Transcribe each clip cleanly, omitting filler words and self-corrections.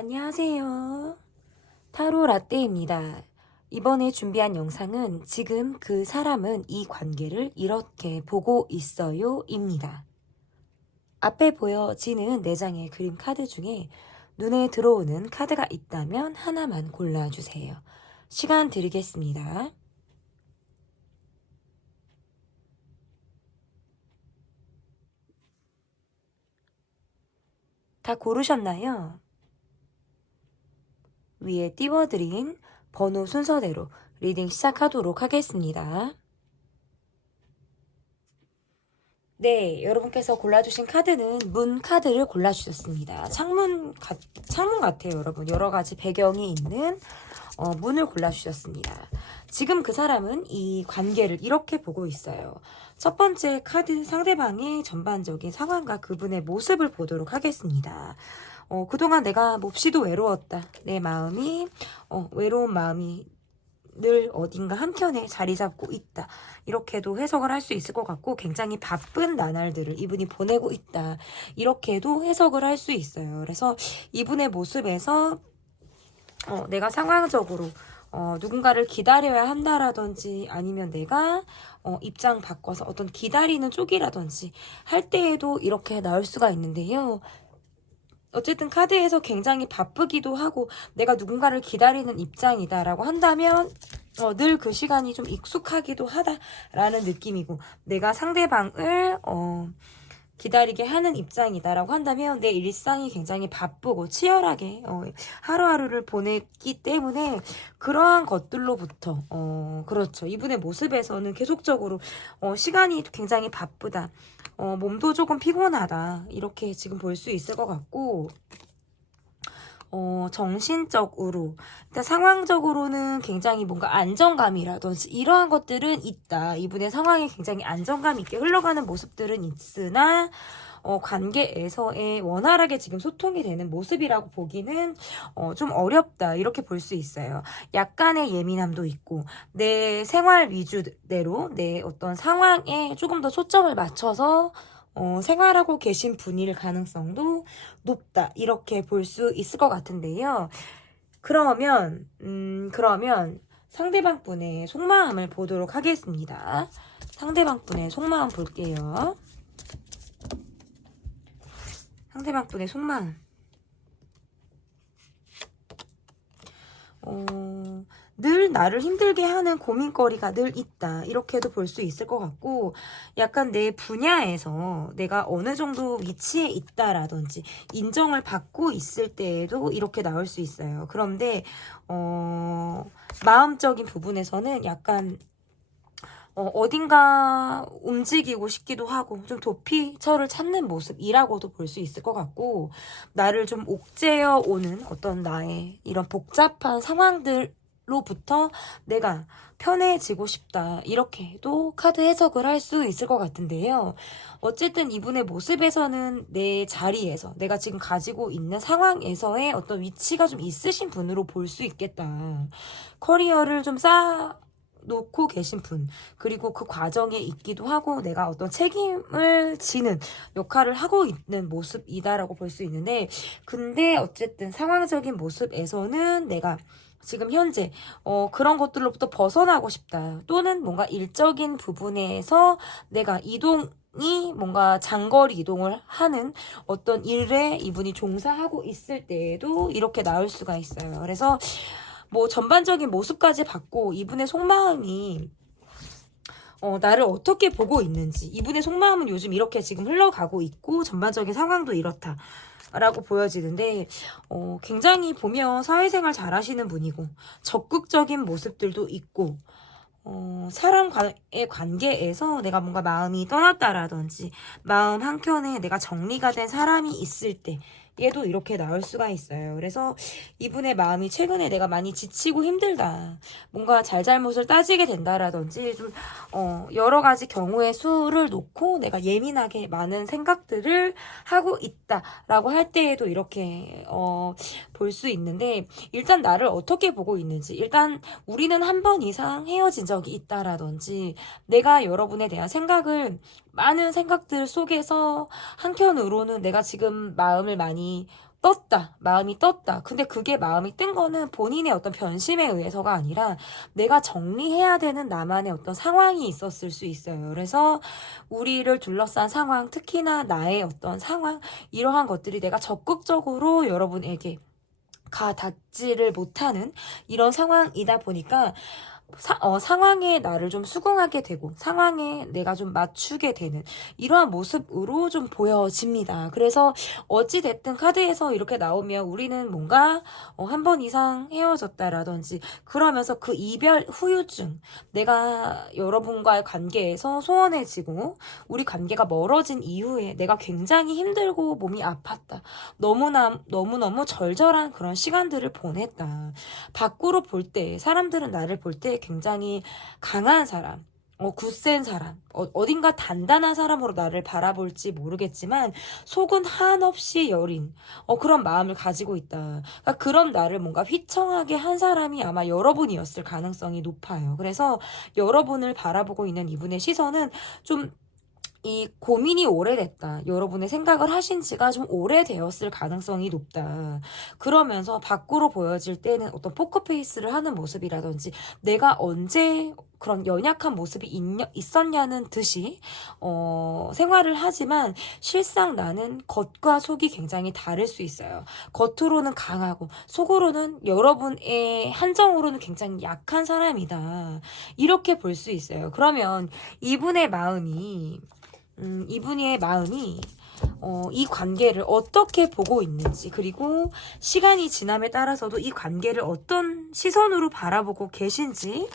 안녕하세요. 타로 라떼입니다. 이번에 준비한 영상은 지금 그 사람은 이 관계를 이렇게 보고 있어요 입니다. 앞에 보여지는 4장의 그림 카드 중에 눈에 들어오는 카드가 있다면 하나만 골라주세요. 시간 드리겠습니다. 다 고르셨나요? 위에 띄워드린 번호 순서대로 리딩 시작하도록 하겠습니다. 네, 여러분께서 골라주신 카드는 문 카드를 골라주셨습니다. 창문 같아요, 여러분. 여러 가지 배경이 있는 문을 골라주셨습니다. 지금 그 사람은 이 관계를 이렇게 보고 있어요. 첫 번째 카드 상대방의 전반적인 상황과 그분의 모습을 보도록 하겠습니다. 그동안 내가 몹시도 외로웠다. 내 마음이 외로운 마음이 늘 어딘가 한켠에 자리 잡고 있다. 이렇게도 해석을 할 수 있을 것 같고 굉장히 바쁜 나날들을 이분이 보내고 있다. 이렇게도 해석을 할 수 있어요. 그래서 이분의 모습에서 내가 상황적으로 누군가를 기다려야 한다라든지 아니면 내가 입장 바꿔서 어떤 기다리는 쪽이라든지 할 때에도 이렇게 나올 수가 있는데요. 어쨌든 카드에서 굉장히 바쁘기도 하고 내가 누군가를 기다리는 입장이다라고 한다면 늘 그 시간이 좀 익숙하기도 하다라는 느낌이고 내가 상대방을 기다리게 하는 입장이다라고 한다면 내 일상이 굉장히 바쁘고 치열하게 하루하루를 보냈기 때문에 그러한 것들로부터 그렇죠. 이분의 모습에서는 계속적으로 시간이 굉장히 바쁘다. 몸도 조금 피곤하다. 이렇게 지금 볼 수 있을 것 같고 정신적으로, 일단 상황적으로는 굉장히 뭔가 안정감이라든지 이러한 것들은 있다. 이분의 상황이 굉장히 안정감 있게 흘러가는 모습들은 있으나, 관계에서의 원활하게 지금 소통이 되는 모습이라고 보기는 좀 어렵다. 이렇게 볼 수 있어요. 약간의 예민함도 있고, 내 생활 위주대로 내 어떤 상황에 조금 더 초점을 맞춰서 생활하고 계신 분일 가능성도 높다. 이렇게 볼 수 있을 것 같은데요. 그러면 상대방 분의 속마음을 보도록 하겠습니다. 상대방 분의 속마음 볼게요. 상대방 분의 속마음. 늘 나를 힘들게 하는 고민거리가 늘 있다. 이렇게도 볼 수 있을 것 같고 약간 내 분야에서 내가 어느 정도 위치에 있다라든지 인정을 받고 있을 때에도 이렇게 나올 수 있어요. 그런데 마음적인 부분에서는 약간 어딘가 움직이고 싶기도 하고 좀 도피처를 찾는 모습이라고도 볼 수 있을 것 같고 나를 좀 옥죄어 오는 어떤 나의 이런 복잡한 상황들로부터 내가 편해지고 싶다. 이렇게도 카드 해석을 할 수 있을 것 같은데요. 어쨌든 이분의 모습에서는 내 자리에서 내가 지금 가지고 있는 상황에서의 어떤 위치가 좀 있으신 분으로 볼 수 있겠다. 커리어를 좀 놓고 계신 분, 그리고 그 과정에 있기도 하고 내가 어떤 책임을 지는 역할을 하고 있는 모습이다라고 볼 수 있는데 근데 어쨌든 상황적인 모습에서는 내가 지금 현재 그런 것들로부터 벗어나고 싶다. 또는 뭔가 일적인 부분에서 내가 이동이 뭔가 장거리 이동을 하는 어떤 일에 이분이 종사하고 있을 때에도 이렇게 나올 수가 있어요. 그래서 뭐 전반적인 모습까지 봤고 이분의 속마음이 나를 어떻게 보고 있는지 이분의 속마음은 요즘 이렇게 지금 흘러가고 있고 전반적인 상황도 이렇다 라고 보여지는데 굉장히 보면 사회생활 잘하시는 분이고 적극적인 모습들도 있고 사람과의 관계에서 내가 뭔가 마음이 떠났다라든지 마음 한켠에 내가 정리가 된 사람이 있을 때 얘도 이렇게 나올 수가 있어요. 그래서 이분의 마음이 최근에 내가 많이 지치고 힘들다. 뭔가 잘잘못을 따지게 된다라든지 좀 여러 가지 경우의 수를 놓고 내가 예민하게 많은 생각들을 하고 있다라고 할 때에도 이렇게 볼 수 있는데 일단 나를 어떻게 보고 있는지 일단 우리는 한 번 이상 헤어진 적이 있다라든지 내가 여러분에 대한 생각을 많은 생각들 속에서 한켠으로는 내가 지금 마음을 많이 떴다. 마음이 떴다. 근데 그게 마음이 뜬 거는 본인의 어떤 변심에 의해서가 아니라 내가 정리해야 되는 나만의 어떤 상황이 있었을 수 있어요. 그래서 우리를 둘러싼 상황, 특히나 나의 어떤 상황, 이러한 것들이 내가 적극적으로 여러분에게 닿지를 못하는 이런 상황이다 보니까 상황에 나를 좀 수긍하게 되고 상황에 내가 좀 맞추게 되는 이러한 모습으로 좀 보여집니다. 그래서 어찌됐든 카드에서 이렇게 나오면 우리는 뭔가 한 번 이상 헤어졌다라든지 그러면서 그 이별 후유증, 내가 여러분과의 관계에서 소원해지고 우리 관계가 멀어진 이후에 내가 굉장히 힘들고 몸이 아팠다. 너무너무 절절한 그런 시간들을 보냈다. 밖으로 볼 때, 사람들은 나를 볼 때 굉장히 강한 사람, 굳센 사람, 어딘가 단단한 사람으로 나를 바라볼지 모르겠지만 속은 한없이 여린 그런 마음을 가지고 있다. 그러니까 그런 나를 뭔가 휘청하게 한 사람이 아마 여러분이었을 가능성이 높아요. 그래서 여러분을 바라보고 있는 이분의 시선은 좀 이 고민이 오래됐다. 여러분의 생각을 하신 지가 좀 오래되었을 가능성이 높다. 그러면서 밖으로 보여질 때는 어떤 포커페이스를 하는 모습이라든지 내가 언제 그런 연약한 모습이 있었냐는 듯이 생활을 하지만 실상 나는 겉과 속이 굉장히 다를 수 있어요. 겉으로는 강하고 속으로는 여러분의 한정으로는 굉장히 약한 사람이다. 이렇게 볼 수 있어요. 그러면 이분의 마음이 이 관계를 어떻게 보고 있는지, 그리고 시간이 지남에 따라서도 이 관계를 어떤 시선으로 바라보고 계신지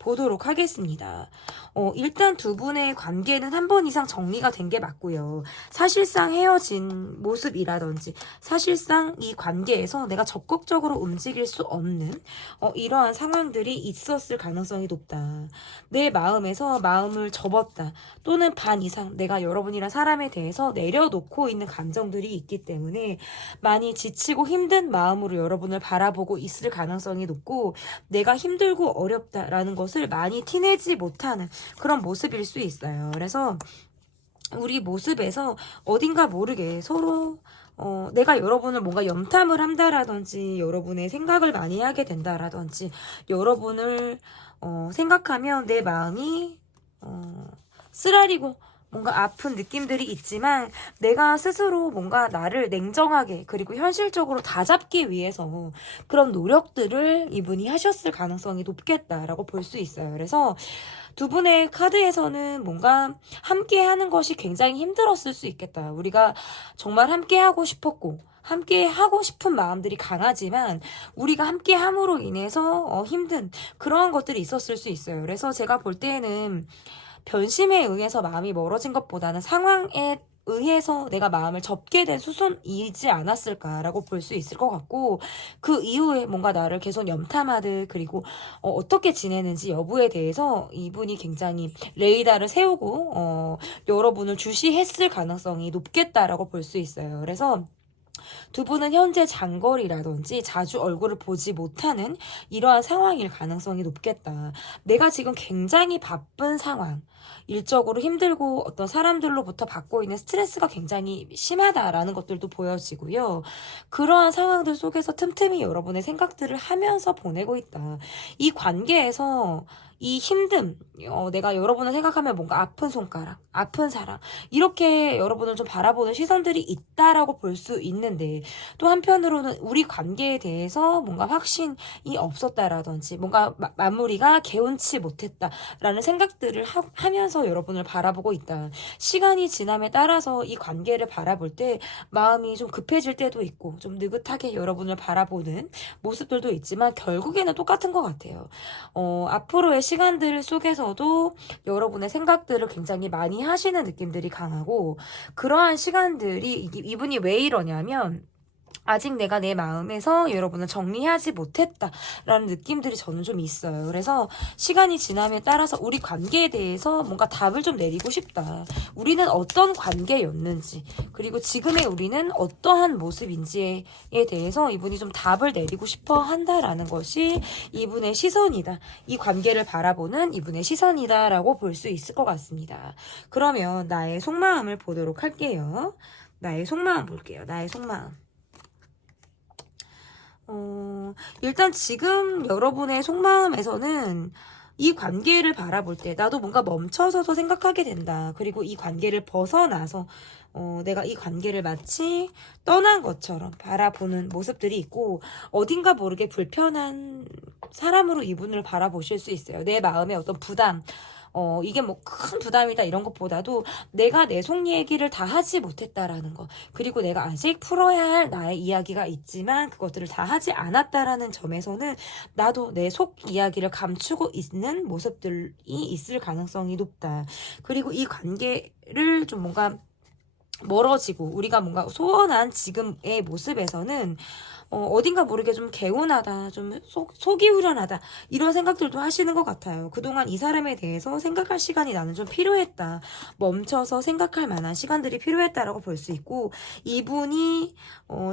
보도록 하겠습니다. 일단 두 분의 관계는 한 번 이상 정리가 된 게 맞고요. 사실상 헤어진 모습이라든지 사실상 이 관계에서 내가 적극적으로 움직일 수 없는 이러한 상황들이 있었을 가능성이 높다. 내 마음에서 마음을 접었다. 또는 반 이상 내가 여러분이란 사람에 대해서 내려놓고 있는 감정들이 있기 때문에 많이 지치고 힘든 마음으로 여러분을 바라보고 있을 가능성이 높고 내가 힘들고 어렵다라는 것을 많이 티내지 못하는 그런 모습일 수 있어요. 그래서 우리 모습에서 어딘가 모르게 서로 내가 여러분을 뭔가 염탐을 한다라든지 여러분의 생각을 많이 하게 된다라든지 여러분을 생각하면 내 마음이 쓰라리고 뭔가 아픈 느낌들이 있지만 내가 스스로 뭔가 나를 냉정하게 그리고 현실적으로 다잡기 위해서 그런 노력들을 이분이 하셨을 가능성이 높겠다라고 볼 수 있어요. 그래서 두 분의 카드에서는 뭔가 함께 하는 것이 굉장히 힘들었을 수 있겠다. 우리가 정말 함께 하고 싶었고 함께 하고 싶은 마음들이 강하지만 우리가 함께 함으로 인해서 힘든 그런 것들이 있었을 수 있어요. 그래서 제가 볼 때에는 변심에 의해서 마음이 멀어진 것보다는 상황에 의해서 내가 마음을 접게 된 수순이지 않았을까라고 볼 수 있을 것 같고 그 이후에 뭔가 나를 계속 염탐하듯 그리고 어떻게 지내는지 여부에 대해서 이분이 굉장히 레이더를 세우고 여러분을 주시했을 가능성이 높겠다라고 볼 수 있어요. 그래서 두 분은 현재 장거리라든지 자주 얼굴을 보지 못하는 이러한 상황일 가능성이 높겠다. 내가 지금 굉장히 바쁜 상황, 일적으로 힘들고 어떤 사람들로부터 받고 있는 스트레스가 굉장히 심하다라는 것들도 보여지고요. 그러한 상황들 속에서 틈틈이 여러분의 생각들을 하면서 보내고 있다. 이 관계에서 이 힘듦, 내가 여러분을 생각하면 뭔가 아픈 손가락, 아픈 사랑 이렇게 여러분을 좀 바라보는 시선들이 있다라고 볼 수 있는데 또 한편으로는 우리 관계에 대해서 뭔가 확신이 없었다라든지 뭔가 마무리가 개운치 못했다라는 생각들을 하면서 여러분을 바라보고 있다. 시간이 지남에 따라서 이 관계를 바라볼 때 마음이 좀 급해질 때도 있고 좀 느긋하게 여러분을 바라보는 모습들도 있지만 결국에는 똑같은 것 같아요. 앞으로의 시간들 속에서도 여러분의 생각들을 굉장히 많이 하시는 느낌들이 강하고 그러한 시간들이 이분이 왜 이러냐면 아직 내가 내 마음에서 여러분을 정리하지 못했다라는 느낌들이 저는 좀 있어요. 그래서 시간이 지남에 따라서 우리 관계에 대해서 뭔가 답을 좀 내리고 싶다. 우리는 어떤 관계였는지 그리고 지금의 우리는 어떠한 모습인지에 대해서 이분이 좀 답을 내리고 싶어 한다라는 것이 이분의 시선이다. 이 관계를 바라보는 이분의 시선이다라고 볼 수 있을 것 같습니다. 그러면 나의 속마음을 보도록 할게요. 나의 속마음 볼게요. 나의 속마음. 일단 지금 여러분의 속마음에서는 이 관계를 바라볼 때 나도 뭔가 멈춰서서 생각하게 된다. 그리고 이 관계를 벗어나서 내가 이 관계를 마치 떠난 것처럼 바라보는 모습들이 있고 어딘가 모르게 불편한 사람으로 이분을 바라보실 수 있어요. 내 마음의 어떤 부담, 이게 뭐 큰 부담이다 이런 것보다도 내가 내 속 얘기를 다 하지 못했다라는 거, 그리고 내가 아직 풀어야 할 나의 이야기가 있지만 그것들을 다 하지 않았다라는 점에서는 나도 내 속 이야기를 감추고 있는 모습들이 있을 가능성이 높다. 그리고 이 관계를 좀 뭔가 멀어지고 우리가 뭔가 소원한 지금의 모습에서는 어딘가 모르게 좀 개운하다, 좀 속이 후련하다, 이런 생각들도 하시는 것 같아요. 그동안 이 사람에 대해서 생각할 시간이 나는 좀 필요했다. 멈춰서 생각할 만한 시간들이 필요했다라고 볼 수 있고, 이분이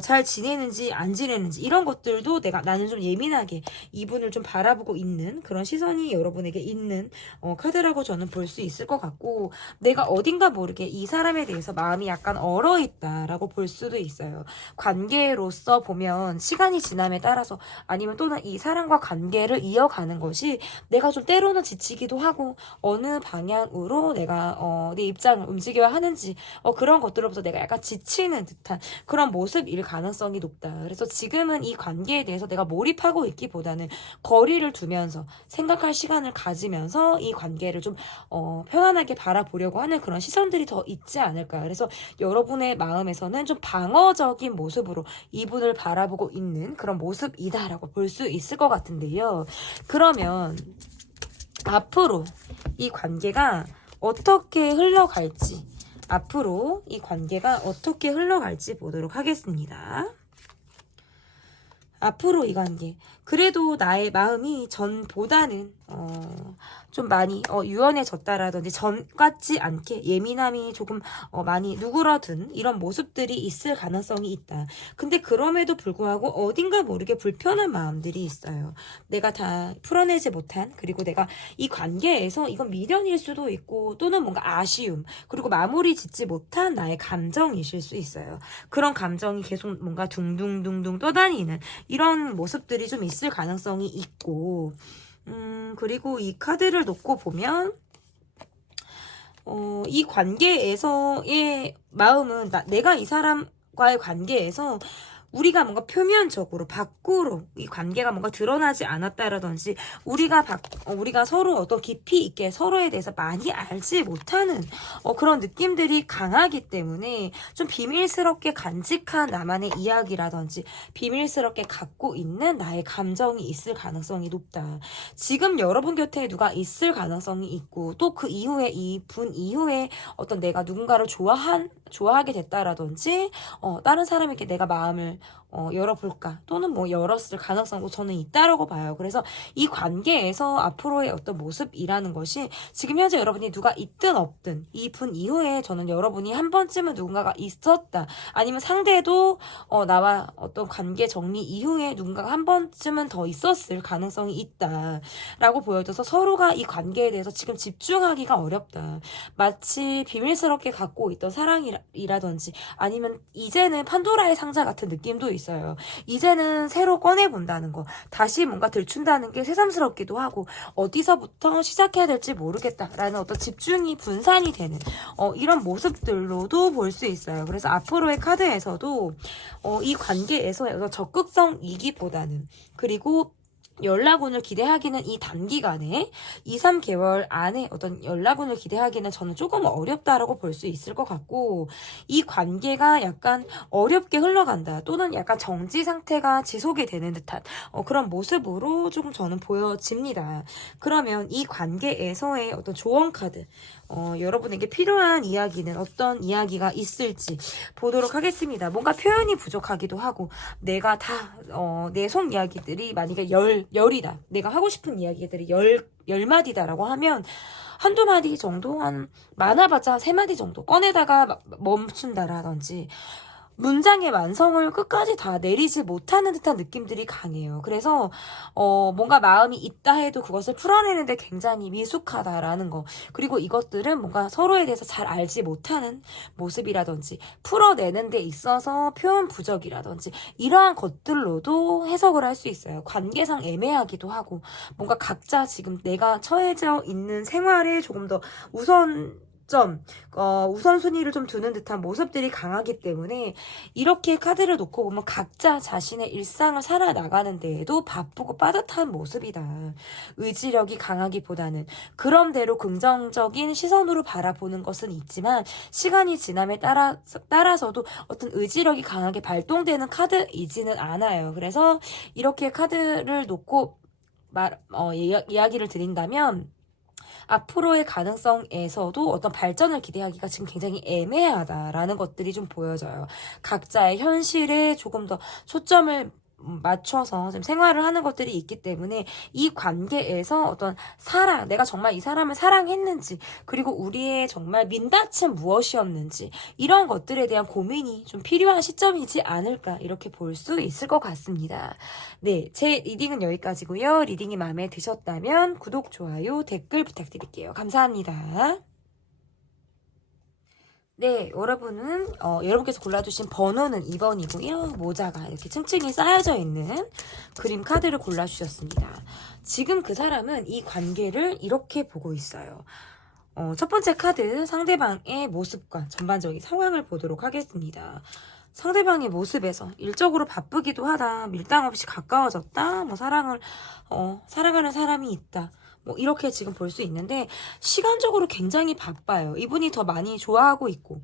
잘 지내는지 안 지내는지 이런 것들도 나는 좀 예민하게 이분을 좀 바라보고 있는 그런 시선이 여러분에게 있는 카드라고 저는 볼 수 있을 것 같고, 내가 어딘가 모르게 이 사람에 대해서 마음이 약간 얼어있다라고 볼 수도 있어요. 관계로서 보면 시간이 지남에 따라서 아니면 또는 이 사람과 관계를 이어가는 것이 내가 좀 때로는 지치기도 하고 어느 방향으로 내가 내 입장을 움직여야 하는지 그런 것들로부터 내가 약간 지치는 듯한 그런 모습일 가능성이 높다. 그래서 지금은 이 관계에 대해서 내가 몰입하고 있기보다는 거리를 두면서 생각할 시간을 가지면서 이 관계를 좀 편안하게 바라보려고 하는 그런 시선들이 더 있지 않을까. 그래서 여러분의 마음에서는 좀 방어적인 모습으로 이분을 바라보고 있는 그런 모습이다라고 볼 수 있을 것 같은데요. 그러면 앞으로 이 관계가 어떻게 흘러갈지, 보도록 하겠습니다. 앞으로 이 관계, 그래도 나의 마음이 전보다는 좀 많이 유연해졌다라든지 전 같지 않게 예민함이 조금 많이 누그러든 이런 모습들이 있을 가능성이 있다. 근데 그럼에도 불구하고 어딘가 모르게 불편한 마음들이 있어요. 내가 다 풀어내지 못한, 그리고 내가 이 관계에서 이건 미련일 수도 있고 또는 뭔가 아쉬움, 그리고 마무리 짓지 못한 나의 감정이실 수 있어요. 그런 감정이 계속 뭔가 둥둥둥둥 떠다니는 이런 모습들이 좀 있을 가능성이 있고, 그리고 이 카드를 놓고 보면 이 관계에서의 마음은 내가 이 사람과의 관계에서 우리가 뭔가 표면적으로 밖으로 이 관계가 뭔가 드러나지 않았다라든지 우리가 서로 어떤 깊이 있게 서로에 대해서 많이 알지 못하는 그런 느낌들이 강하기 때문에 좀 비밀스럽게 간직한 나만의 이야기라든지 비밀스럽게 갖고 있는 나의 감정이 있을 가능성이 높다. 지금 여러분 곁에 누가 있을 가능성이 있고 또 그 이후에 이분 이후에 어떤 내가 누군가를 좋아하게 됐다라든지 다른 사람에게 내가 마음을 열어볼까 또는 뭐 열었을 가능성도 저는 있다라고 봐요. 그래서 이 관계에서 앞으로의 어떤 모습이라는 것이 지금 현재 여러분이 누가 있든 없든 이분 이후에 저는 여러분이 한 번쯤은 누군가가 있었다, 아니면 상대도 나와 어떤 관계 정리 이후에 누군가가 한 번쯤은 더 있었을 가능성이 있다라고 보여져서 서로가 이 관계에 대해서 지금 집중하기가 어렵다. 마치 비밀스럽게 갖고 있던 사랑이라든지 아니면 이제는 판도라의 상자 같은 느낌도 있어요. 이제는 새로 꺼내본다는 거, 다시 뭔가 들춘다는 게 새삼스럽기도 하고 어디서부터 시작해야 될지 모르겠다라는 어떤 집중이 분산이 되는 이런 모습들로도 볼 수 있어요. 그래서 앞으로의 카드에서도 이 관계에서 어떤 적극성이기보다는, 그리고 연락운을 기대하기는 이 단기간에 2, 3개월 안에 어떤 연락운을 기대하기는 저는 조금 어렵다라고 볼 수 있을 것 같고, 이 관계가 약간 어렵게 흘러간다 또는 약간 정지 상태가 지속이 되는 듯한 그런 모습으로 조금 저는 보여집니다. 그러면 이 관계에서의 어떤 조언 카드, 여러분에게 필요한 이야기는 어떤 이야기가 있을지 보도록 하겠습니다. 뭔가 표현이 부족하기도 하고 내가 다 내 속 이야기들이 만약에 열이다, 내가 하고 싶은 이야기들이 열 마디다라고 하면 한두 마디 정도, 한 많아봤자 3마디 정도 꺼내다가 멈춘다라든지 문장의 완성을 끝까지 다 내리지 못하는 듯한 느낌들이 강해요. 그래서 뭔가 마음이 있다 해도 그것을 풀어내는데 굉장히 미숙하다라는 거. 그리고 이것들은 뭔가 서로에 대해서 잘 알지 못하는 모습이라든지 풀어내는 데 있어서 표현 부족이라든지 이러한 것들로도 해석을 할 수 있어요. 관계상 애매하기도 하고 뭔가 각자 지금 내가 처해져 있는 생활에 조금 더 우선순위를 좀 두는 듯한 모습들이 강하기 때문에 이렇게 카드를 놓고 보면 각자 자신의 일상을 살아나가는 데에도 바쁘고 빠듯한 모습이다. 의지력이 강하기보다는 그럼대로 긍정적인 시선으로 바라보는 것은 있지만 시간이 지남에 따라서도 어떤 의지력이 강하게 발동되는 카드이지는 않아요. 그래서 이렇게 카드를 놓고 이야기를 드린다면 앞으로의 가능성에서도 어떤 발전을 기대하기가 지금 굉장히 애매하다라는 것들이 좀 보여져요. 각자의 현실에 조금 더 초점을 맞춰서 지금 생활을 하는 것들이 있기 때문에 이 관계에서 어떤 사랑, 내가 정말 이 사람을 사랑했는지, 그리고 우리의 정말 민낯은 무엇이었는지, 이런 것들에 대한 고민이 좀 필요한 시점이지 않을까, 이렇게 볼 수 있을 것 같습니다. 네, 제 리딩은 여기까지고요. 리딩이 마음에 드셨다면 구독, 좋아요, 댓글 부탁드릴게요. 감사합니다. 네, 여러분께서 골라주신 번호는 2번이고요. 모자가 이렇게 층층이 쌓여져 있는 그림 카드를 골라주셨습니다. 지금 그 사람은 이 관계를 이렇게 보고 있어요. 첫 번째 카드, 상대방의 모습과 전반적인 상황을 보도록 하겠습니다. 상대방의 모습에서 일적으로 바쁘기도 하다, 밀당 없이 가까워졌다, 사랑하는 사람이 있다. 이렇게 지금 볼 수 있는데, 시간적으로 굉장히 바빠요. 이분이 더 많이 좋아하고 있고,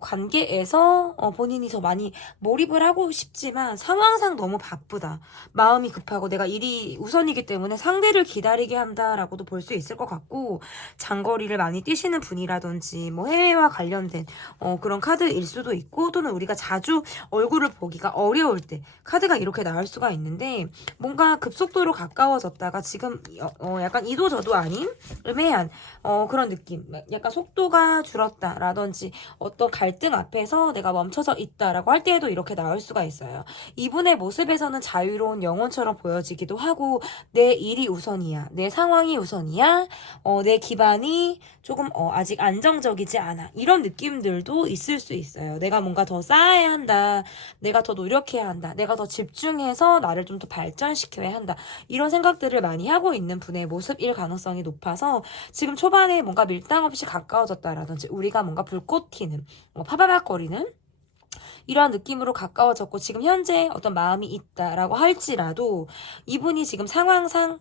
관계에서 본인이 더 많이 몰입을 하고 싶지만 상황상 너무 바쁘다. 마음이 급하고 내가 일이 우선이기 때문에 상대를 기다리게 한다라고도 볼 수 있을 것 같고, 장거리를 많이 뛰시는 분이라든지 해외와 관련된 그런 카드일 수도 있고, 또는 우리가 자주 얼굴을 보기가 어려울 때 카드가 이렇게 나올 수가 있는데, 뭔가 급속도로 가까워졌다가 지금 약간 이도저도 아닌 애매한 그런 느낌, 약간 속도가 줄었다라든지 어떤 갈등 앞에서 내가 멈춰서 있다라고 할 때에도 이렇게 나올 수가 있어요. 이분의 모습에서는 자유로운 영혼처럼 보여지기도 하고, 내 일이 우선이야, 내 상황이 우선이야, 내 기반이 조금 아직 안정적이지 않아, 이런 느낌들도 있을 수 있어요. 내가 뭔가 더 쌓아야 한다, 내가 더 노력해야 한다, 내가 더 집중해서 나를 좀 더 발전시켜야 한다, 이런 생각들을 많이 하고 있는 분의 모습일 가능성이 높아서 지금 초반에 뭔가 밀당 없이 가까워졌다라든지 우리가 뭔가 불꽃 튀는 파바박거리는 이러한 느낌으로 가까워졌고, 지금 현재 어떤 마음이 있다라고 할지라도 이분이 지금 상황상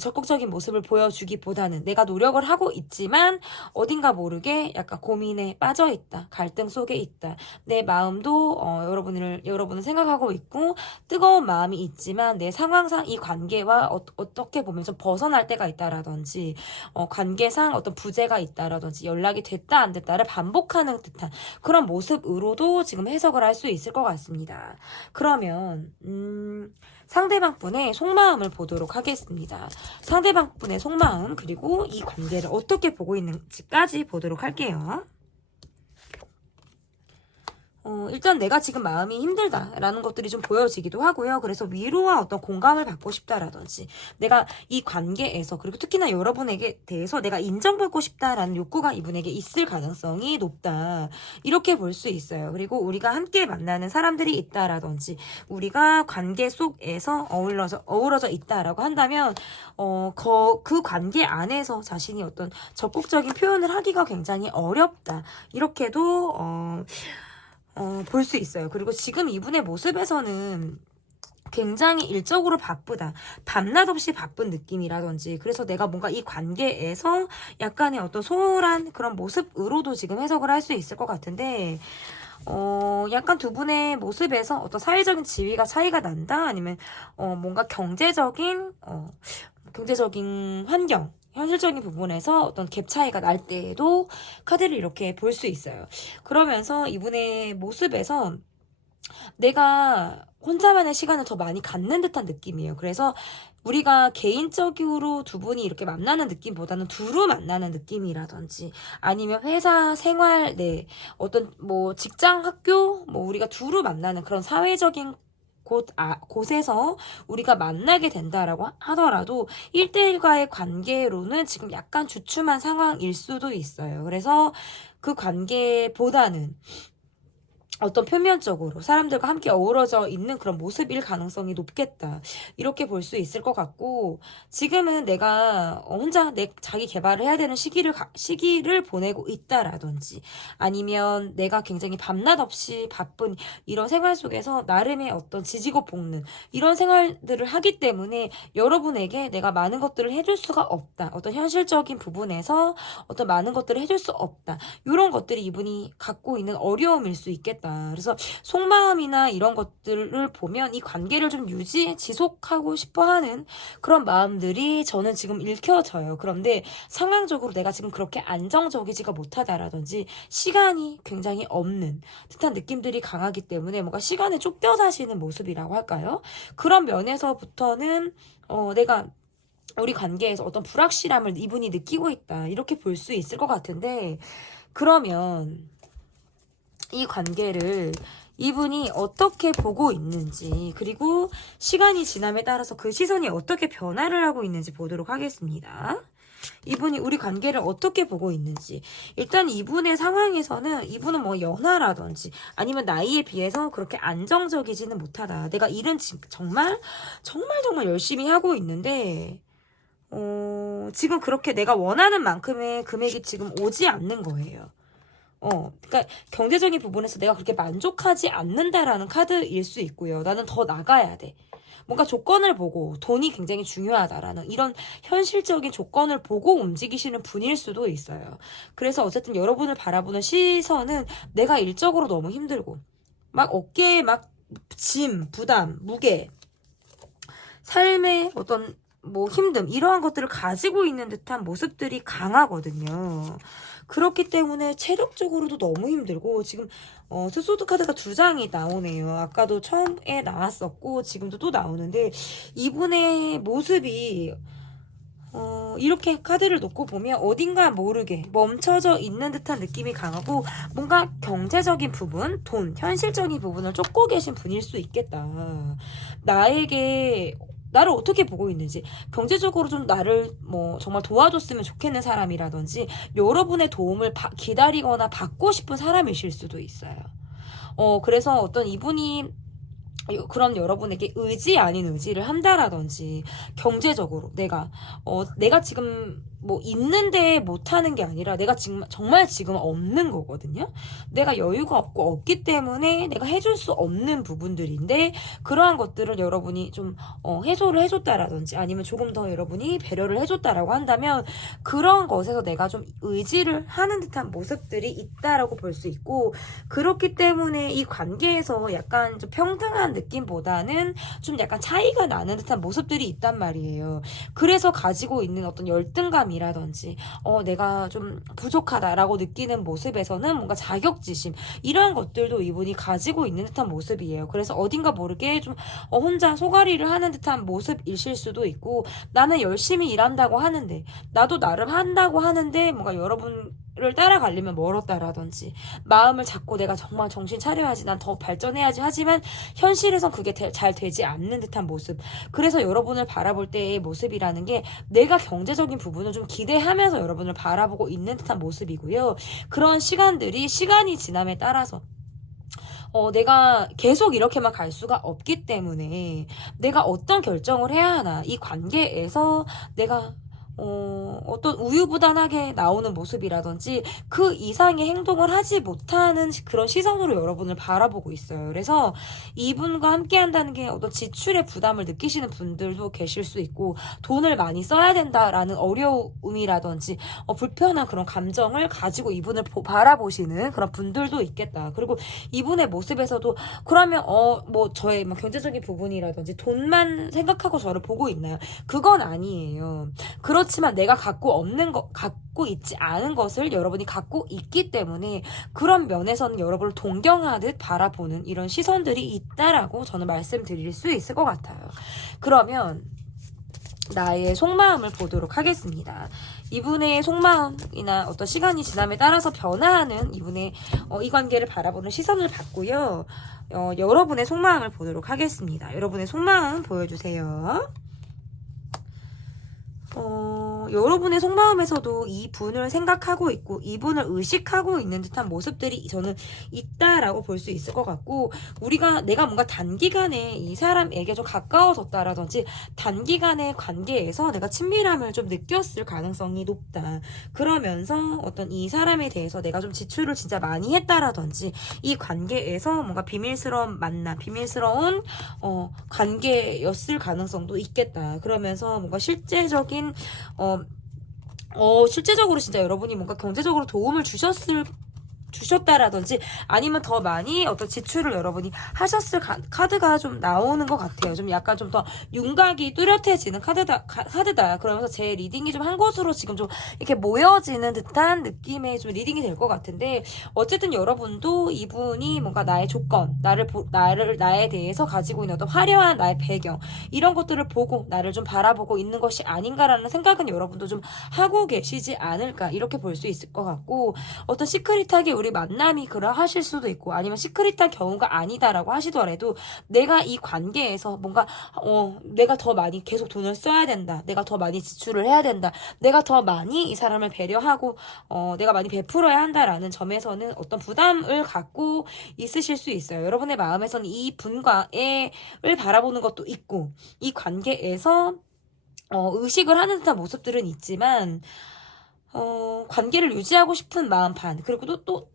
적극적인 모습을 보여주기보다는 내가 노력을 하고 있지만 어딘가 모르게 약간 고민에 빠져있다, 갈등 속에 있다, 내 마음도 여러분을 생각하고 있고 뜨거운 마음이 있지만 내 상황상 이 관계와 어떻게 보면 좀 벗어날 때가 있다라든지 관계상 어떤 부재가 있다라든지 연락이 됐다 안 됐다를 반복하는 듯한 그런 모습으로도 지금 해석을 할 수 있을 것 같습니다. 그러면 상대방 분의 속마음을 보도록 하겠습니다. 상대방 분의 속마음, 그리고 이 관계를 어떻게 보고 있는지까지 보도록 할게요. 일단 내가 지금 마음이 힘들다라는 것들이 좀 보여지기도 하고요. 그래서 위로와 어떤 공감을 받고 싶다라든지 내가 이 관계에서, 그리고 특히나 여러분에게 대해서 내가 인정받고 싶다라는 욕구가 이분에게 있을 가능성이 높다, 이렇게 볼 수 있어요. 그리고 우리가 함께 만나는 사람들이 있다라든지 우리가 관계 속에서 어우러져 있다라고 한다면 그 관계 안에서 자신이 어떤 적극적인 표현을 하기가 굉장히 어렵다, 이렇게도 볼 수 있어요. 그리고 지금 이분의 모습에서는 굉장히 일적으로 바쁘다, 밤낮 없이 바쁜 느낌이라든지, 그래서 내가 뭔가 이 관계에서 약간의 어떤 소홀한 그런 모습으로도 지금 해석을 할 수 있을 것 같은데, 약간 두 분의 모습에서 어떤 사회적인 지위가 차이가 난다, 아니면 뭔가 경제적인 환경, 현실적인 부분에서 어떤 갭 차이가 날 때에도 카드를 이렇게 볼 수 있어요. 그러면서 이분의 모습에서 내가 혼자만의 시간을 더 많이 갖는 듯한 느낌이에요. 그래서 우리가 개인적으로 두 분이 이렇게 만나는 느낌보다는 두루 만나는 느낌이라든지 아니면 회사 생활 내 어떤 뭐 직장 학교 뭐 우리가 두루 만나는 그런 사회적인 곳에서 우리가 만나게 된다라고 하더라도 1대1과의 관계로는 지금 약간 주춤한 상황일 수도 있어요. 그래서 그 관계보다는 어떤 표면적으로 사람들과 함께 어우러져 있는 그런 모습일 가능성이 높겠다. 이렇게 볼 수 있을 것 같고, 지금은 내가 혼자 내 자기 개발을 해야 되는 시기를 보내고 있다라든지, 아니면 내가 굉장히 밤낮 없이 바쁜 이런 생활 속에서 나름의 어떤 지지고 볶는 이런 생활들을 하기 때문에 여러분에게 내가 많은 것들을 해줄 수가 없다. 어떤 현실적인 부분에서 어떤 많은 것들을 해줄 수 없다. 이런 것들이 이분이 갖고 있는 어려움일 수 있겠다. 그래서 속마음이나 이런 것들을 보면 이 관계를 좀 지속하고 싶어 하는 그런 마음들이 저는 지금 읽혀져요. 그런데 상황적으로 내가 지금 그렇게 안정적이지가 못하다라든지 시간이 굉장히 없는 듯한 느낌들이 강하기 때문에 뭔가 시간에 쫓겨 사시는 모습이라고 할까요? 그런 면에서부터는 내가 우리 관계에서 어떤 불확실함을 이분이 느끼고 있다. 이렇게 볼 수 있을 것 같은데, 그러면 이 관계를 이분이 어떻게 보고 있는지, 그리고 시간이 지남에 따라서 그 시선이 어떻게 변화를 하고 있는지 보도록 하겠습니다. 이분이 우리 관계를 어떻게 보고 있는지. 일단 이분의 상황에서는 이분은 뭐 연하라든지 아니면 나이에 비해서 그렇게 안정적이지는 못하다. 내가 일은 정말 열심히 하고 있는데 지금 그렇게 내가 원하는 만큼의 금액이 지금 오지 않는 거예요. 그러니까 경제적인 부분에서 내가 그렇게 만족하지 않는다라는 카드일 수 있고요. 나는 더 나가야 돼. 뭔가 조건을 보고 돈이 굉장히 중요하다라는 이런 현실적인 조건을 보고 움직이시는 분일 수도 있어요. 그래서 어쨌든 여러분을 바라보는 시선은 내가 일적으로 너무 힘들고 막 어깨에 막 짐, 부담, 무게, 삶의 어떤 뭐 힘듦 이러한 것들을 가지고 있는 듯한 모습들이 강하거든요. 그렇기 때문에 체력적으로도 너무 힘들고 지금 스소드 카드가 2장이 나오네요. 아까도 처음에 나왔었고 지금도 또 나오는데 이분의 모습이 이렇게 카드를 놓고 보면 어딘가 모르게 멈춰져 있는 듯한 느낌이 강하고 뭔가 경제적인 부분, 돈, 현실적인 부분을 쫓고 계신 분일 수 있겠다. 나를 어떻게 보고 있는지, 경제적으로 좀 나를 뭐 정말 도와줬으면 좋겠는 사람이라든지 여러분의 도움을 기다리거나 받고 싶은 사람이실 수도 있어요. 그래서 어떤 이분이 그런 여러분에게 의지 아닌 의지를 한다라든지 경제적으로 내가 지금 뭐 있는데 못하는 게 아니라 내가 지금 정말 지금 없는 거거든요. 내가 여유가 없기 때문에 내가 해줄 수 없는 부분들인데 그러한 것들을 여러분이 좀 해소를 해줬다라든지 아니면 조금 더 여러분이 배려를 해줬다라고 한다면 그런 것에서 내가 좀 의지를 하는 듯한 모습들이 있다라고 볼 수 있고, 그렇기 때문에 이 관계에서 약간 좀 평등한 느낌보다는 좀 약간 차이가 나는 듯한 모습들이 있단 말이에요. 그래서 가지고 있는 어떤 열등감이라든지 내가 좀 부족하다라고 느끼는 모습에서는 뭔가 자격지심 이러한 것들도 이분이 가지고 있는 듯한 모습이에요. 그래서 어딘가 모르게 좀 혼자 소가리를 하는 듯한 모습이실 수도 있고, 나는 열심히 일한다고 하는데 나도 나름 한다고 하는데 뭔가 여러분을 따라가려면 멀었다라든지 마음을 잡고 내가 정말 정신 차려야지, 난 더 발전해야지 하지만 현실에선 그게 잘 되지 않는 듯한 모습. 그래서 여러분을 바라볼 때의 모습이라는 게 내가 경제적인 부분을 좀 기대하면서 여러분을 바라보고 있는 듯한 모습이고요. 그런 시간이 지남에 따라서 내가 계속 이렇게만 갈 수가 없기 때문에 내가 어떤 결정을 해야 하나, 이 관계에서 내가 어떤 우유부단하게 나오는 모습이라든지 그 이상의 행동을 하지 못하는 그런 시선으로 여러분을 바라보고 있어요. 그래서 이분과 함께 한다는 게 어떤 지출의 부담을 느끼시는 분들도 계실 수 있고, 돈을 많이 써야 된다라는 어려움이라든지 불편한 그런 감정을 가지고 이분을 바라보시는 그런 분들도 있겠다. 그리고 이분의 모습에서도 그러면 뭐 저의 뭐 경제적인 부분이라든지 돈만 생각하고 저를 보고 있나요? 그건 아니에요. 그렇지만 내가 갖고 있지 않은 것을 여러분이 갖고 있기 때문에 그런 면에서는 여러분을 동경하듯 바라보는 이런 시선들이 있다라고 저는 말씀드릴 수 있을 것 같아요. 그러면 나의 속마음을 보도록 하겠습니다. 이분의 속마음이나 어떤 시간이 지남에 따라서 변화하는 이분의 이 관계를 바라보는 시선을 봤고요. 여러분의 속마음을 보도록 하겠습니다. 여러분의 속마음 보여주세요. 여러분의 속마음에서도 이 분을 생각하고 있고 이분을 의식하고 있는 듯한 모습들이 저는 있다라고 볼 수 있을 것 같고, 내가 뭔가 단기간에 이 사람에게 좀 가까워졌다라든지 단기간의 관계에서 내가 친밀함을 좀 느꼈을 가능성이 높다. 그러면서 어떤 이 사람에 대해서 내가 좀 지출을 진짜 많이 했다라든지 이 관계에서 뭔가 비밀스러운 만남, 비밀스러운 관계였을 가능성도 있겠다. 그러면서 뭔가 실제적인 실제적으로 진짜 여러분이 뭔가 경제적으로 도움을 주셨다라든지 아니면 더 많이 어떤 지출을 여러분이 하셨을 카드가 좀 나오는 것 같아요. 좀 약간 좀 더 윤곽이 뚜렷해지는 카드다. 그러면서 제 리딩이 좀 한 곳으로 지금 좀 이렇게 모여지는 듯한 느낌의 좀 리딩이 될 것 같은데, 어쨌든 여러분도 이분이 뭔가 나의 조건, 나에 대해서 가지고 있는 어떤 화려한 나의 배경, 이런 것들을 보고 나를 좀 바라보고 있는 것이 아닌가라는 생각은 여러분도 좀 하고 계시지 않을까, 이렇게 볼 수 있을 것 같고, 어떤 시크릿하게 우리 만남이 그러하실 수도 있고, 아니면 시크릿한 경우가 아니다라고 하시더라도 내가 이 관계에서 뭔가 내가 더 많이 계속 돈을 써야 된다, 내가 더 많이 지출을 해야 된다, 내가 더 많이 이 사람을 배려하고 내가 많이 베풀어야 한다라는 점에서는 어떤 부담을 갖고 있으실 수 있어요. 여러분의 마음에서는 이 분과를 바라보는 것도 있고, 이 관계에서 의식을 하는 듯한 모습들은 있지만 관계를 유지하고 싶은 마음 반, 그리고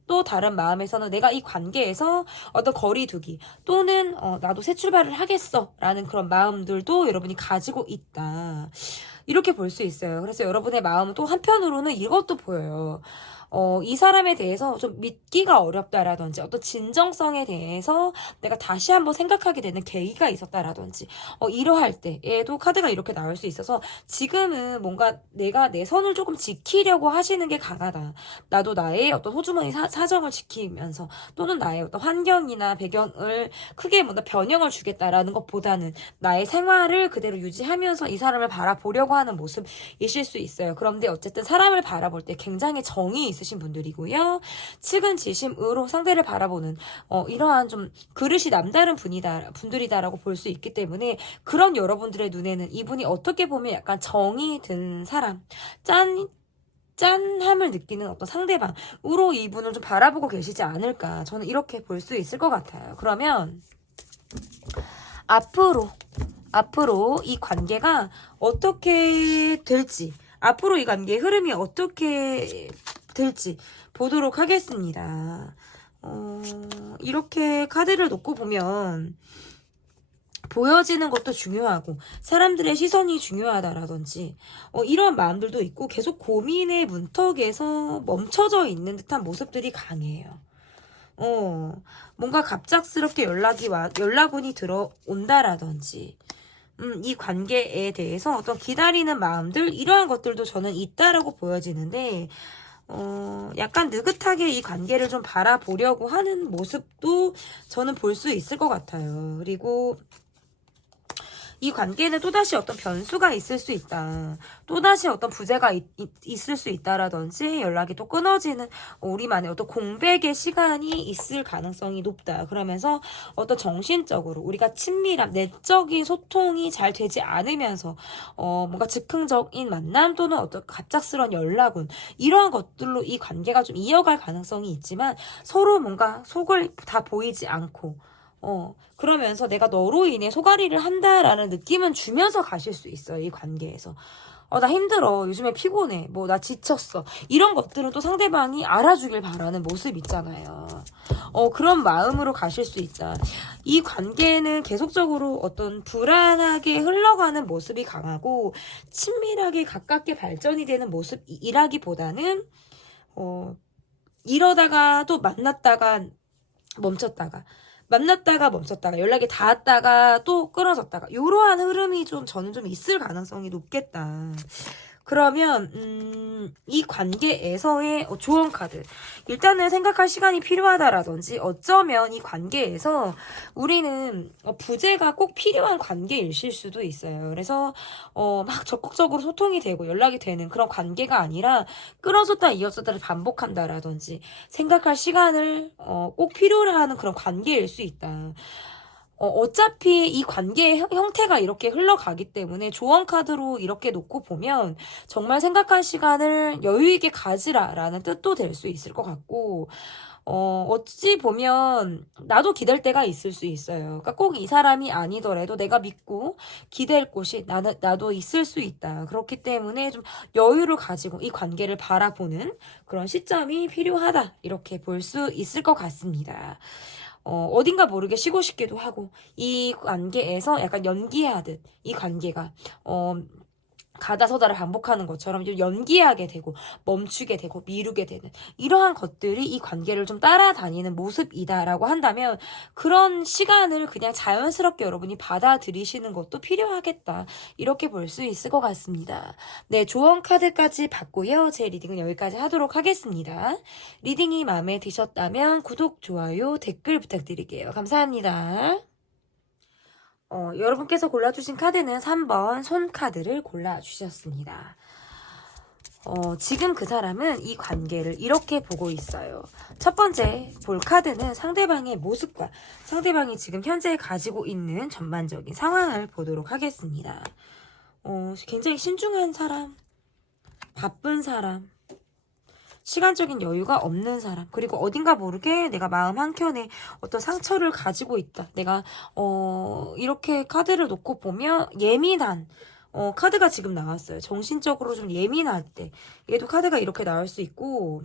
또 다른 마음에서는 내가 이 관계에서 어떤 거리두기 또는 나도 새 출발을 하겠어 라는 그런 마음들도 여러분이 가지고 있다, 이렇게 볼 수 있어요. 그래서 여러분의 마음은 또 한편으로는 이것도 보여요. 이 사람에 대해서 좀 믿기가 어렵다라든지 어떤 진정성에 대해서 내가 다시 한번 생각하게 되는 계기가 있었다라든지 이러할 때에도 카드가 이렇게 나올 수 있어서 지금은 뭔가 내가 내 선을 조금 지키려고 하시는 게 강하다. 나도 나의 어떤 소주머니 사정을 지키면서 또는 나의 어떤 환경이나 배경을 크게 뭔가 변형을 주겠다라는 것보다는 나의 생활을 그대로 유지하면서 이 사람을 바라보려고 하는 모습이실 수 있어요. 그런데 어쨌든 사람을 바라볼 때 굉장히 정이 있으신 분들이고요. 측은지심으로 상대를 바라보는 이러한 좀 그릇이 남다른 분들이다라고 볼 수 있기 때문에, 그런 여러분들의 눈에는 이분이 어떻게 보면 약간 정이 든 사람, 짠함을 느끼는 어떤 상대방으로 이분을 좀 바라보고 계시지 않을까, 저는 이렇게 볼 수 있을 것 같아요. 그러면 앞으로 이 관계가 어떻게 될지, 앞으로 이 관계의 흐름이 어떻게 될지 보도록 하겠습니다. 이렇게 카드를 놓고 보면 보여지는 것도 중요하고 사람들의 시선이 중요하다라든지 이런 마음들도 있고, 계속 고민의 문턱에서 멈춰져 있는 듯한 모습들이 강해요. 뭔가 갑작스럽게 연락운이 들어온다라든지 이 관계에 대해서 어떤 기다리는 마음들, 이러한 것들도 저는 있다라고 보여지는데, 약간 느긋하게 이 관계를 좀 바라보려고 하는 모습도 저는 볼 수 있을 것 같아요. 그리고 이 관계는 또다시 어떤 변수가 있을 수 있다, 또다시 어떤 부재가 있을 수 있다라든지 연락이 또 끊어지는 우리만의 어떤 공백의 시간이 있을 가능성이 높다. 그러면서 어떤 정신적으로 우리가 친밀함, 내적인 소통이 잘 되지 않으면서 뭔가 즉흥적인 만남 또는 어떤 갑작스러운 연락은, 이러한 것들로 이 관계가 좀 이어갈 가능성이 있지만 서로 뭔가 속을 다 보이지 않고 그러면서 내가 너로 인해 소가리를 한다라는 느낌은 주면서 가실 수 있어요. 이 관계에서. 나 힘들어, 요즘에 피곤해, 뭐 나 지쳤어, 이런 것들은 또 상대방이 알아주길 바라는 모습 있잖아요. 그런 마음으로 가실 수 있다. 이 관계는 계속적으로 어떤 불안하게 흘러가는 모습이 강하고 친밀하게 가깝게 발전이 되는 모습이라기보다는 이러다가 또 만났다가 멈췄다가 연락이 닿았다가 또 끊어졌다가, 이러한 흐름이 저는 좀 있을 가능성이 높겠다. 그러면 이 관계에서의 조언 카드. 일단은 생각할 시간이 필요하다라든지 어쩌면 이 관계에서 우리는 부재가 꼭 필요한 관계이실 수도 있어요. 그래서 막 적극적으로 소통이 되고 연락이 되는 그런 관계가 아니라 끊어졌다 이어졌다를 반복한다라든지 생각할 시간을 꼭 필요로 하는 그런 관계일 수 있다. 어차피 이 관계의 형태가 이렇게 흘러가기 때문에 조언 카드로 이렇게 놓고 보면 정말 생각할 시간을 여유 있게 가지라라는 뜻도 될 수 있을 것 같고, 어찌 보면 나도 기댈 때가 있을 수 있어요. 그러니까 꼭 이 사람이 아니더라도 내가 믿고 기댈 곳이 나도 있을 수 있다. 그렇기 때문에 좀 여유를 가지고 이 관계를 바라보는 그런 시점이 필요하다. 이렇게 볼 수 있을 것 같습니다. 어딘가 모르게 쉬고 싶기도 하고, 이 관계에서 약간 연기하듯, 이 관계가, 가다서다를 반복하는 것처럼 좀 연기하게 되고, 멈추게 되고, 미루게 되는, 이러한 것들이 이 관계를 좀 따라다니는 모습이다라고 한다면, 그런 시간을 그냥 자연스럽게 여러분이 받아들이시는 것도 필요하겠다. 이렇게 볼 수 있을 것 같습니다. 네, 조언 카드까지 받고요. 제 리딩은 여기까지 하도록 하겠습니다. 리딩이 마음에 드셨다면 구독, 좋아요, 댓글 부탁드릴게요. 감사합니다. 여러분께서 골라주신 카드는 3번 손 카드를 골라주셨습니다. 지금 그 사람은 이 관계를 이렇게 보고 있어요. 첫 번째 볼 카드는 상대방의 모습과 상대방이 지금 현재 가지고 있는 전반적인 상황을 보도록 하겠습니다. 굉장히 신중한 사람, 바쁜 사람, 시간적인 여유가 없는 사람, 그리고 어딘가 모르게 내가 마음 한켠에 어떤 상처를 가지고 있다. 내가 이렇게 카드를 놓고 보면 예민한 카드가 지금 나왔어요. 정신적으로 좀 예민할 때 얘도 카드가 이렇게 나올 수 있고,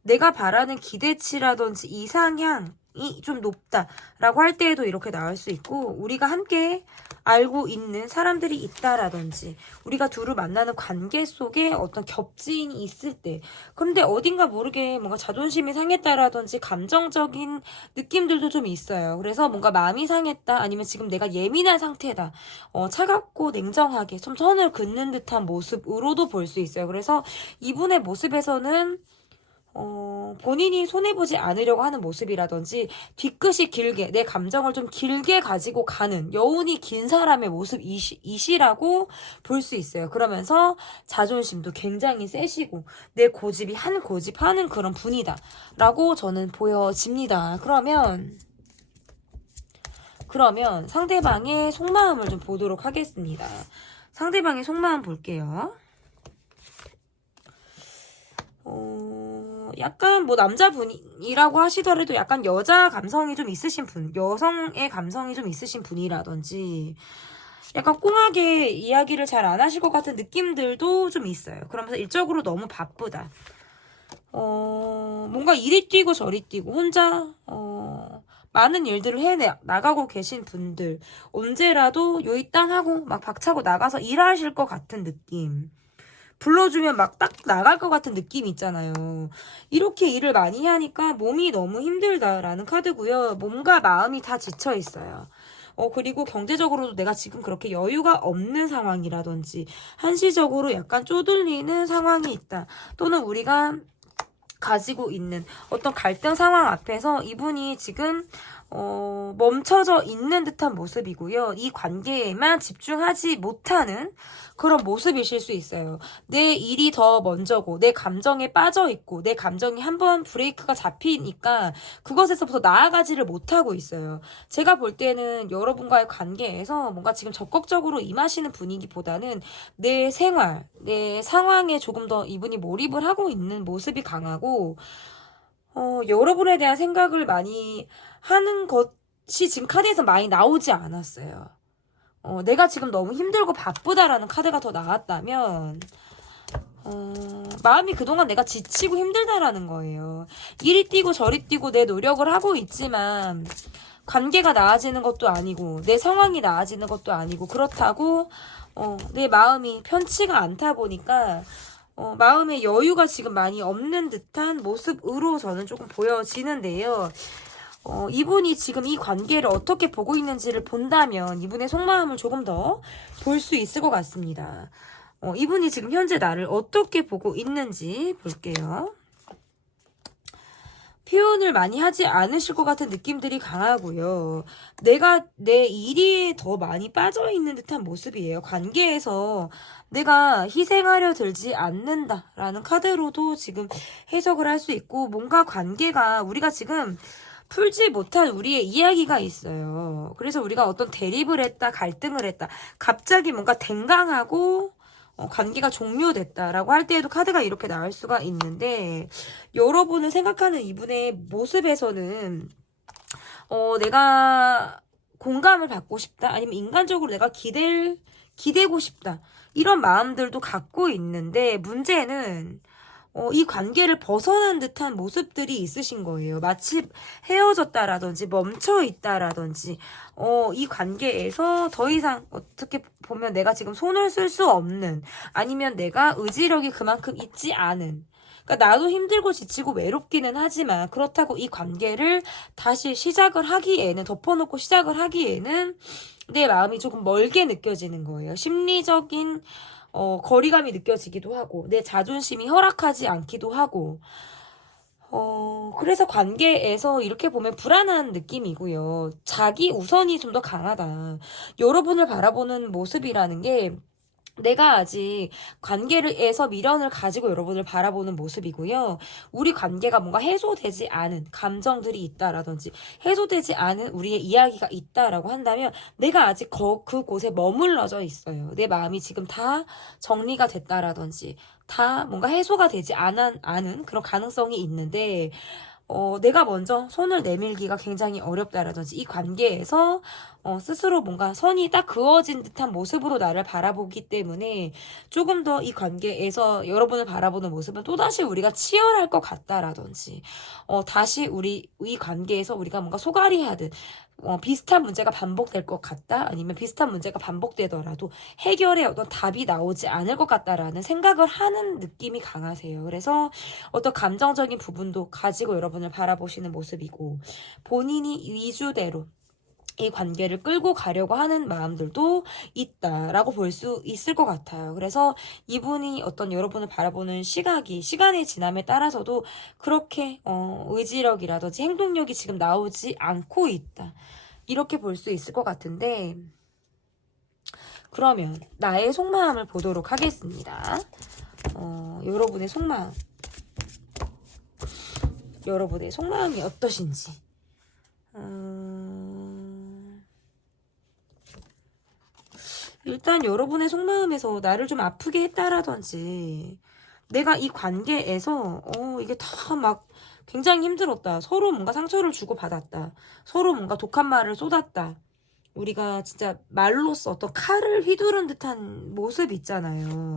내가 바라는 기대치라든지 이상향이 좀 높다라고 할 때에도 이렇게 나올 수 있고, 우리가 함께 알고 있는 사람들이 있다라든지 우리가 둘을 만나는 관계 속에 어떤 겹진이 있을 때, 그런데 어딘가 모르게 뭔가 자존심이 상했다라든지 감정적인 느낌들도 좀 있어요. 그래서 뭔가 마음이 상했다, 아니면 지금 내가 예민한 상태다, 차갑고 냉정하게 좀 선을 긋는 듯한 모습으로도 볼 수 있어요. 그래서 이분의 모습에서는 본인이 손해보지 않으려고 하는 모습이라든지 뒤끝이 길게 내 감정을 좀 길게 가지고 가는 여운이 긴 사람의 모습이시라고 볼 수 있어요. 그러면서 자존심도 굉장히 세시고 내 고집이 한 고집하는 그런 분이다 라고 저는 보여집니다. 그러면 상대방의 속마음을 좀 보도록 하겠습니다. 상대방의 속마음 볼게요. 약간 뭐 남자분이라고 하시더라도 약간 여자 감성이 좀 있으신 분, 여성의 감성이 좀 있으신 분이라든지 약간 꽁하게 이야기를 잘 안 하실 것 같은 느낌들도 좀 있어요. 그러면서 일적으로 너무 바쁘다. 뭔가 이리 뛰고 저리 뛰고 혼자 많은 일들을 나가고 계신 분들, 언제라도 요이 땅 하고 막 박차고 나가서 일하실 것 같은 느낌. 불러주면 막 딱 나갈 것 같은 느낌이 있잖아요. 이렇게 일을 많이 하니까 몸이 너무 힘들다라는 카드고요. 몸과 마음이 다 지쳐 있어요. 그리고 경제적으로도 내가 지금 그렇게 여유가 없는 상황이라든지 한시적으로 약간 쪼들리는 상황이 있다. 또는 우리가 가지고 있는 어떤 갈등 상황 앞에서 이분이 지금 멈춰져 있는 듯한 모습이고요. 이 관계에만 집중하지 못하는 그런 모습이실 수 있어요. 내 일이 더 먼저고 내 감정에 빠져 있고 내 감정이 한번 브레이크가 잡히니까 그것에서부터 나아가지를 못하고 있어요. 제가 볼 때는 여러분과의 관계에서 뭔가 지금 적극적으로 임하시는 분위기보다는 내 생활, 내 상황에 조금 더 이분이 몰입을 하고 있는 모습이 강하고, 여러분에 대한 생각을 많이 하는 것이 지금 카드에서 많이 나오지 않았어요. 내가 지금 너무 힘들고 바쁘다라는 카드가 더 나왔다면 마음이 그동안 내가 지치고 힘들다라는 거예요. 이리 뛰고 저리 뛰고 내 노력을 하고 있지만 관계가 나아지는 것도 아니고 내 상황이 나아지는 것도 아니고 그렇다고 내 마음이 편치가 않다 보니까 마음의 여유가 지금 많이 없는 듯한 모습으로 저는 조금 보여지는데요. 이분이 지금 이 관계를 어떻게 보고 있는지를 본다면 이분의 속마음을 조금 더 볼 수 있을 것 같습니다. 이분이 지금 현재 나를 어떻게 보고 있는지 볼게요. 표현을 많이 하지 않으실 것 같은 느낌들이 강하고요. 내가 내 일에 더 많이 빠져있는 듯한 모습이에요. 관계에서 내가 희생하려 들지 않는다라는 카드로도 지금 해석을 할 수 있고, 뭔가 관계가 우리가 지금 풀지 못한 우리의 이야기가 있어요. 그래서 우리가 어떤 대립을 했다, 갈등을 했다, 갑자기 뭔가 댕강하고 관계가 종료됐다라고 할 때에도 카드가 이렇게 나올 수가 있는데, 여러분을 생각하는 이분의 모습에서는 내가 공감을 받고 싶다, 아니면 인간적으로 내가 기대고 싶다, 이런 마음들도 갖고 있는데, 문제는 이 관계를 벗어난 듯한 모습들이 있으신 거예요. 마치 헤어졌다라든지 멈춰있다라든지, 이 관계에서 더 이상 어떻게 보면 내가 지금 손을 쓸 수 없는, 아니면 내가 의지력이 그만큼 있지 않은, 그러니까 나도 힘들고 지치고 외롭기는 하지만 그렇다고 이 관계를 다시 시작을 하기에는, 덮어놓고 시작을 하기에는 내 마음이 조금 멀게 느껴지는 거예요. 심리적인 거리감이 느껴지기도 하고, 내 자존심이 허락하지 않기도 하고, 그래서 관계에서 이렇게 보면 불안한 느낌이고요. 자기 우선이 좀 더 강하다. 여러분을 바라보는 모습이라는 게, 내가 아직 관계에서 미련을 가지고 여러분을 바라보는 모습이고요. 우리 관계가 뭔가 해소되지 않은 감정들이 있다라든지, 해소되지 않은 우리의 이야기가 있다라고 한다면, 내가 아직 그곳에 머물러져 있어요. 내 마음이 지금 다 정리가 됐다라든지, 다 뭔가 해소가 되지 않은 그런 가능성이 있는데, 내가 먼저 손을 내밀기가 굉장히 어렵다라든지, 이 관계에서 스스로 뭔가 선이 딱 그어진 듯한 모습으로 나를 바라보기 때문에 조금 더 이 관계에서 여러분을 바라보는 모습은 또다시 우리가 치열할 것 같다라든지, 다시 이 관계에서 우리가 뭔가 소갈이 하듯 비슷한 문제가 반복될 것 같다, 아니면 비슷한 문제가 반복되더라도 해결의 어떤 답이 나오지 않을 것 같다라는 생각을 하는 느낌이 강하세요. 그래서 어떤 감정적인 부분도 가지고 여러분을 바라보시는 모습이고, 본인이 위주대로 이 관계를 끌고 가려고 하는 마음들도 있다라고 볼 수 있을 것 같아요. 그래서 이분이 어떤 여러분을 바라보는 시간의 지남에 따라서도 그렇게 의지력이라든지 행동력이 지금 나오지 않고 있다, 이렇게 볼 수 있을 것 같은데, 그러면 나의 속마음을 보도록 하겠습니다. 여러분의 속마음이 어떠신지. 일단 여러분의 속마음에서 나를 좀 아프게 했다라든지, 내가 이 관계에서 이게 다 막 굉장히 힘들었다, 서로 뭔가 상처를 주고받았다, 서로 뭔가 독한 말을 쏟았다, 우리가 진짜 말로써 어떤 칼을 휘두른 듯한 모습 있잖아요.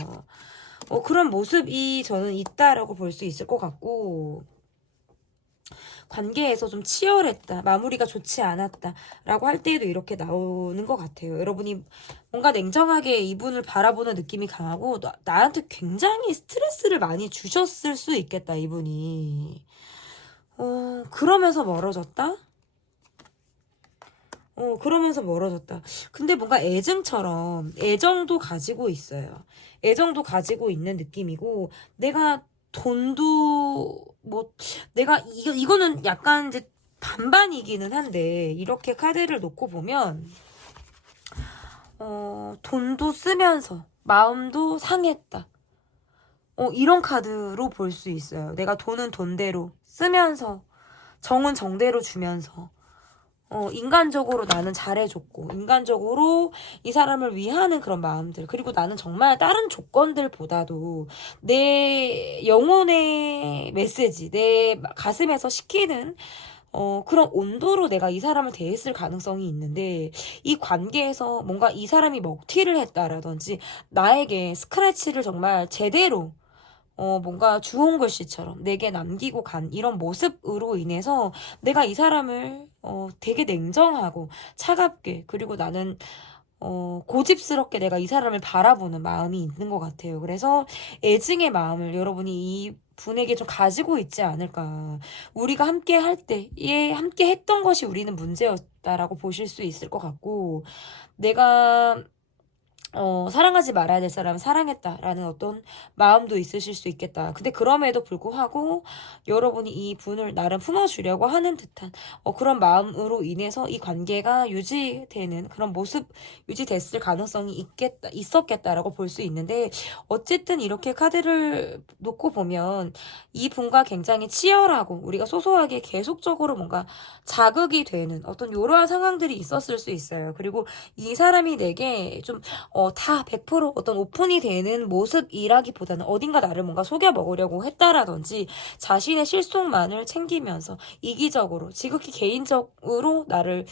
그런 모습이 저는 있다라고 볼 수 있을 것 같고, 관계에서 좀 치열했다, 마무리가 좋지 않았다 라고 할 때에도 이렇게 나오는 것 같아요. 여러분이 뭔가 냉정하게 이분을 바라보는 느낌이 강하고, 나한테 굉장히 스트레스를 많이 주셨을 수 있겠다, 이분이. 그러면서 멀어졌다? 근데 뭔가 애정도 가지고 있어요. 애정도 가지고 있는 느낌이고, 내가 돈도 내가 이거는 약간 이제 반반이기는 한데, 이렇게 카드를 놓고 보면 돈도 쓰면서 마음도 상했다, 이런 카드로 볼 수 있어요. 내가 돈은 돈대로 쓰면서, 정은 정대로 주면서, 인간적으로 나는 잘해줬고, 인간적으로 이 사람을 위하는 그런 마음들, 그리고 나는 정말 다른 조건들보다도 내 영혼의 메시지, 내 가슴에서 시키는 그런 온도로 내가 이 사람을 대했을 가능성이 있는데, 이 관계에서 뭔가 이 사람이 먹튀를 했다라든지, 나에게 스크래치를 정말 제대로 뭔가 주홍 글씨처럼 내게 남기고 간 이런 모습으로 인해서 내가 이 사람을 되게 냉정하고 차갑게, 그리고 나는 고집스럽게 내가 이 사람을 바라보는 마음이 있는 것 같아요. 그래서 애증의 마음을 여러분이 이 분에게 좀 가지고 있지 않을까. 우리가 함께 할 때에 함께 했던 것이 우리는 문제였다라고 보실 수 있을 것 같고, 내가 사랑하지 말아야 될 사람은 사랑했다라는 어떤 마음도 있으실 수 있겠다. 근데 그럼에도 불구하고 여러분이 이 분을 나름 품어주려고 하는 듯한 그런 마음으로 인해서 이 관계가 유지되는 그런 모습 유지됐을 가능성이 있었겠다라고 볼 수 있는데, 어쨌든 이렇게 카드를 놓고 보면 이 분과 굉장히 치열하고 우리가 소소하게 계속적으로 뭔가 자극이 되는 어떤 이러한 상황들이 있었을 수 있어요. 그리고 이 사람이 내게 좀 다 100% 어떤 오픈이 되는 모습이라기보다는 어딘가 나를 뭔가 속여 먹으려고 했다라든지, 자신의 실속만을 챙기면서 이기적으로 지극히 개인적으로 나를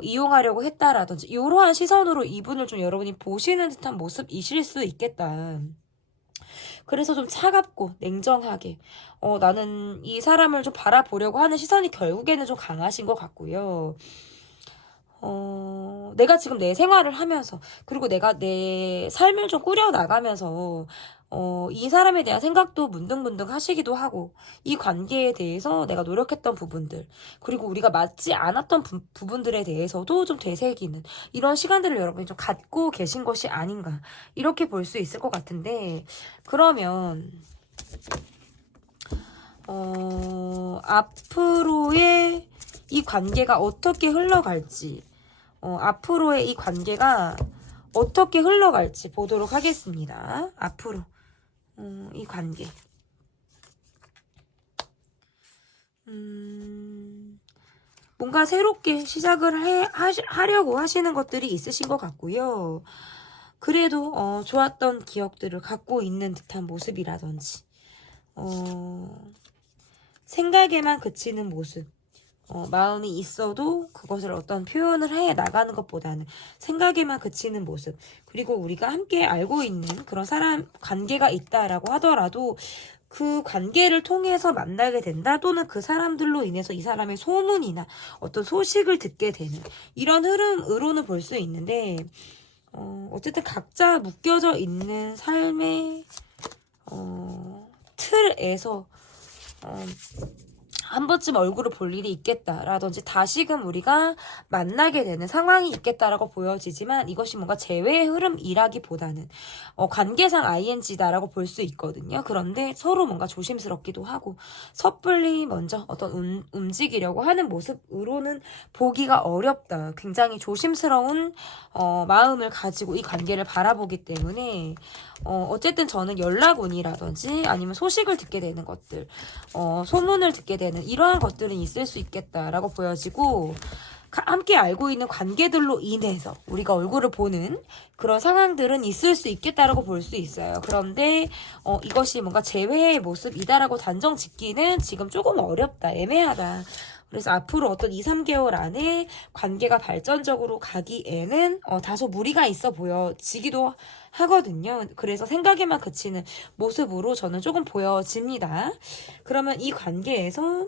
이용하려고 했다라든지, 이러한 시선으로 이분을 좀 여러분이 보시는 듯한 모습이실 수 있겠다. 그래서 좀 차갑고 냉정하게 나는 이 사람을 좀 바라보려고 하는 시선이 결국에는 좀 강하신 것 같고요. 내가 지금 내 생활을 하면서, 그리고 내가 내 삶을 좀 꾸려나가면서, 이 사람에 대한 생각도 문득문득 하시기도 하고, 이 관계에 대해서 내가 노력했던 부분들, 그리고 우리가 맞지 않았던 부분들에 대해서도 좀 되새기는 이런 시간들을 여러분이 좀 갖고 계신 것이 아닌가, 이렇게 볼 수 있을 것 같은데, 그러면, 앞으로의 이 관계가 어떻게 흘러갈지, 앞으로의 이 관계가 어떻게 흘러갈지 보도록 하겠습니다. 앞으로 이 관계. 뭔가 새롭게 시작을 하려고 하시는 것들이 있으신 것 같고요. 그래도 좋았던 기억들을 갖고 있는 듯한 모습이라든지, 생각에만 그치는 모습. 마음이 있어도 그것을 어떤 표현을 해 나가는 것보다는 생각에만 그치는 모습. 그리고 우리가 함께 알고 있는 그런 사람 관계가 있다라고 하더라도 그 관계를 통해서 만나게 된다, 또는 그 사람들로 인해서 이 사람의 소문이나 어떤 소식을 듣게 되는 이런 흐름으로는 볼 수 있는데, 어쨌든 각자 묶여져 있는 삶의 틀에서 한 번쯤 얼굴을 볼 일이 있겠다라든지, 다시금 우리가 만나게 되는 상황이 있겠다라고 보여지지만, 이것이 뭔가 재회의 흐름이라기보다는 관계상 ING다라고 볼 수 있거든요. 그런데 서로 뭔가 조심스럽기도 하고 섣불리 먼저 어떤 움직이려고 하는 모습으로는 보기가 어렵다. 굉장히 조심스러운 마음을 가지고 이 관계를 바라보기 때문에 어쨌든 저는 연락운이라든지 아니면 소식을 듣게 되는 것들, 소문을 듣게 되는 이러한 것들은 있을 수 있겠다라고 보여지고, 함께 알고 있는 관계들로 인해서 우리가 얼굴을 보는 그런 상황들은 있을 수 있겠다라고 볼 수 있어요. 그런데 이것이 뭔가 재회의 모습이다라고 단정 짓기는 지금 조금 어렵다, 애매하다. 그래서 앞으로 어떤 2, 3개월 안에 관계가 발전적으로 가기에는 다소 무리가 있어 보여지기도 하거든요. 그래서 생각에만 그치는 모습으로 저는 조금 보여집니다. 그러면 이 관계에서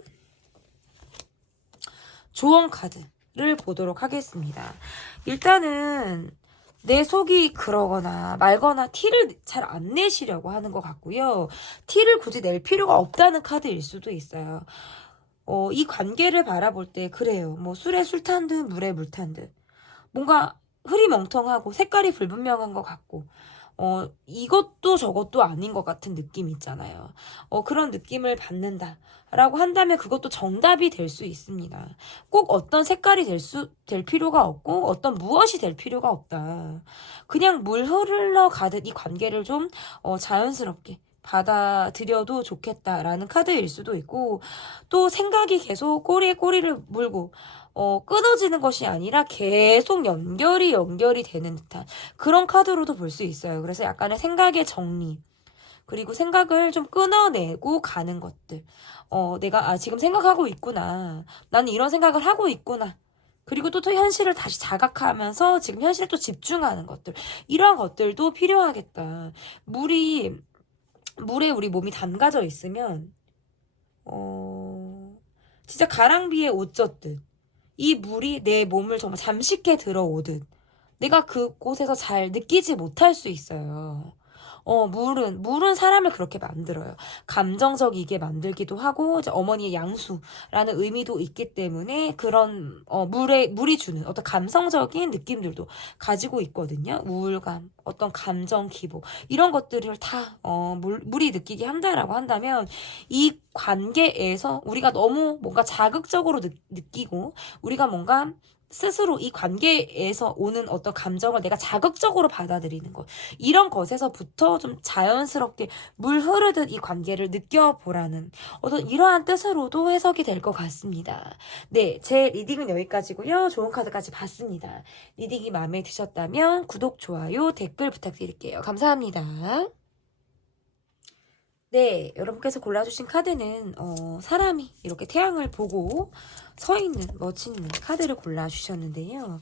조언 카드를 보도록 하겠습니다. 일단은 내 속이 그러거나 말거나 티를 잘 안 내시려고 하는 것 같고요. 티를 굳이 낼 필요가 없다는 카드일 수도 있어요. 이 관계를 바라볼 때 그래요. 뭐 술에 술 탄 듯 물에 물 탄 듯, 뭔가 흐리멍텅하고 색깔이 불분명한 것 같고 이것도 저것도 아닌 것 같은 느낌 있잖아요. 그런 느낌을 받는다라고 한다면 그것도 정답이 될 수 있습니다. 꼭 어떤 색깔이 될 필요가 없고 어떤 무엇이 될 필요가 없다. 그냥 물 흘러가듯 이 관계를 좀 자연스럽게 받아들여도 좋겠다라는 카드일 수도 있고, 또 생각이 계속 꼬리에 꼬리를 물고 끊어지는 것이 아니라 계속 연결이 되는 듯한 그런 카드로도 볼 수 있어요. 그래서 약간의 생각의 정리, 그리고 생각을 좀 끊어내고 가는 것들. 내가 지금 생각하고 있구나. 나는 이런 생각을 하고 있구나. 그리고 또 현실을 다시 자각하면서 지금 현실에 또 집중하는 것들. 이러한 것들도 필요하겠다. 물에 우리 몸이 담가져 있으면 진짜 가랑비에 옷 젖듯 이 물이 내 몸을 정말 잠식해 들어오듯 내가 그곳에서 잘 느끼지 못할 수 있어요. 물은 사람을 그렇게 만들어요. 감정적이게 만들기도 하고, 이제 어머니의 양수라는 의미도 있기 때문에 그런, 물이 주는 어떤 감성적인 느낌들도 가지고 있거든요. 우울감, 어떤 감정 기복, 이런 것들을 다, 물이 느끼게 한다라고 한다면, 이 관계에서 우리가 너무 뭔가 자극적으로 느끼고, 우리가 뭔가 스스로 이 관계에서 오는 어떤 감정을 내가 자극적으로 받아들이는 것. 이런 것에서부터 좀 자연스럽게 물 흐르듯 이 관계를 느껴보라는 어떤 이러한 뜻으로도 해석이 될 것 같습니다. 네, 제 리딩은 여기까지고요. 좋은 카드까지 봤습니다. 리딩이 마음에 드셨다면 구독, 좋아요, 댓글 부탁드릴게요. 감사합니다. 네, 여러분께서 골라주신 카드는 사람이 이렇게 태양을 보고 서 있는 멋진 카드를 골라주셨는데요.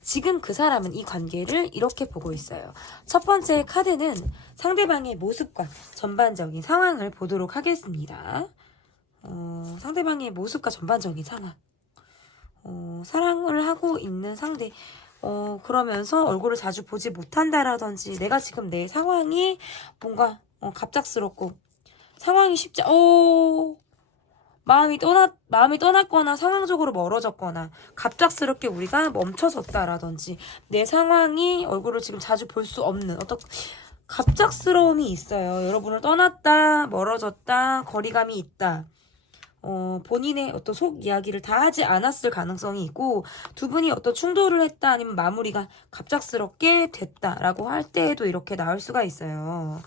지금 그 사람은 이 관계를 이렇게 보고 있어요. 첫 번째 카드는 상대방의 모습과 전반적인 상황을 보도록 하겠습니다. 상대방의 모습과 전반적인 상황. 사랑을 하고 있는 상대. 그러면서 얼굴을 자주 보지 못한다라든지 내가 지금 내 상황이 뭔가 갑작스럽고 상황이 마음이 떠났거나 상황적으로 멀어졌거나 갑작스럽게 우리가 멈춰졌다라든지 내 상황이 얼굴을 지금 자주 볼 수 없는 어떤 갑작스러움이 있어요. 여러분을 떠났다, 멀어졌다, 거리감이 있다. 본인의 어떤 속 이야기를 다 하지 않았을 가능성이 있고, 두 분이 어떤 충돌을 했다, 아니면 마무리가 갑작스럽게 됐다라고 할 때에도 이렇게 나올 수가 있어요.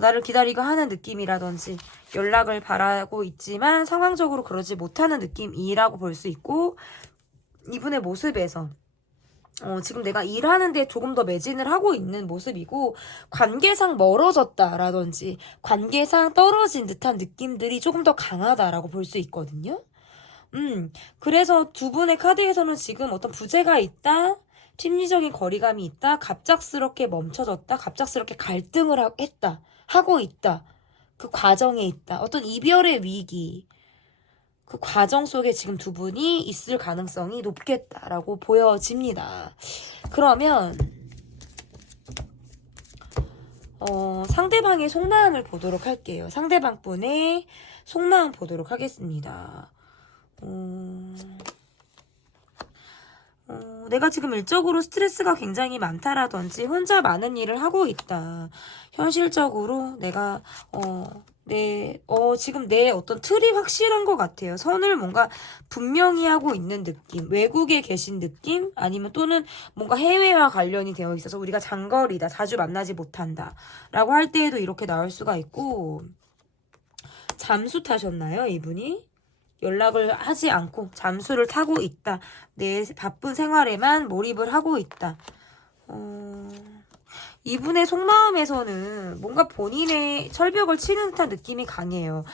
나를 기다리고 하는 느낌이라든지, 연락을 바라고 있지만 상황적으로 그러지 못하는 느낌이라고 볼 수 있고, 이분의 모습에서 지금 내가 일하는데 조금 더 매진을 하고 있는 모습이고, 관계상 멀어졌다라든지 관계상 떨어진 듯한 느낌들이 조금 더 강하다라고 볼 수 있거든요. 그래서 두 분의 카드에서는 지금 어떤 부재가 있다, 심리적인 거리감이 있다, 갑작스럽게 멈춰졌다, 갑작스럽게 갈등을 하고 있다, 그 과정에 있다, 어떤 이별의 위기, 그 과정 속에 지금 두 분이 있을 가능성이 높겠다라고 보여집니다. 그러면 상대방의 속마음을 보도록 할게요. 상대방 분의 속마음 보도록 하겠습니다. 내가 지금 일적으로 스트레스가 굉장히 많다라든지 혼자 많은 일을 하고 있다. 현실적으로 내가 지금 내 어떤 틀이 확실한 것 같아요. 선을 뭔가 분명히 하고 있는 느낌, 외국에 계신 느낌, 아니면 또는 뭔가 해외와 관련이 되어 있어서 우리가 장거리다, 자주 만나지 못한다 라고 할 때에도 이렇게 나올 수가 있고, 잠수 타셨나요, 이분이? 연락을 하지 않고 잠수를 타고 있다. 내 바쁜 생활에만 몰입을 하고 있다. 이분의 속마음에서는 뭔가 본인의 철벽을 치는 듯한 느낌이 강해요.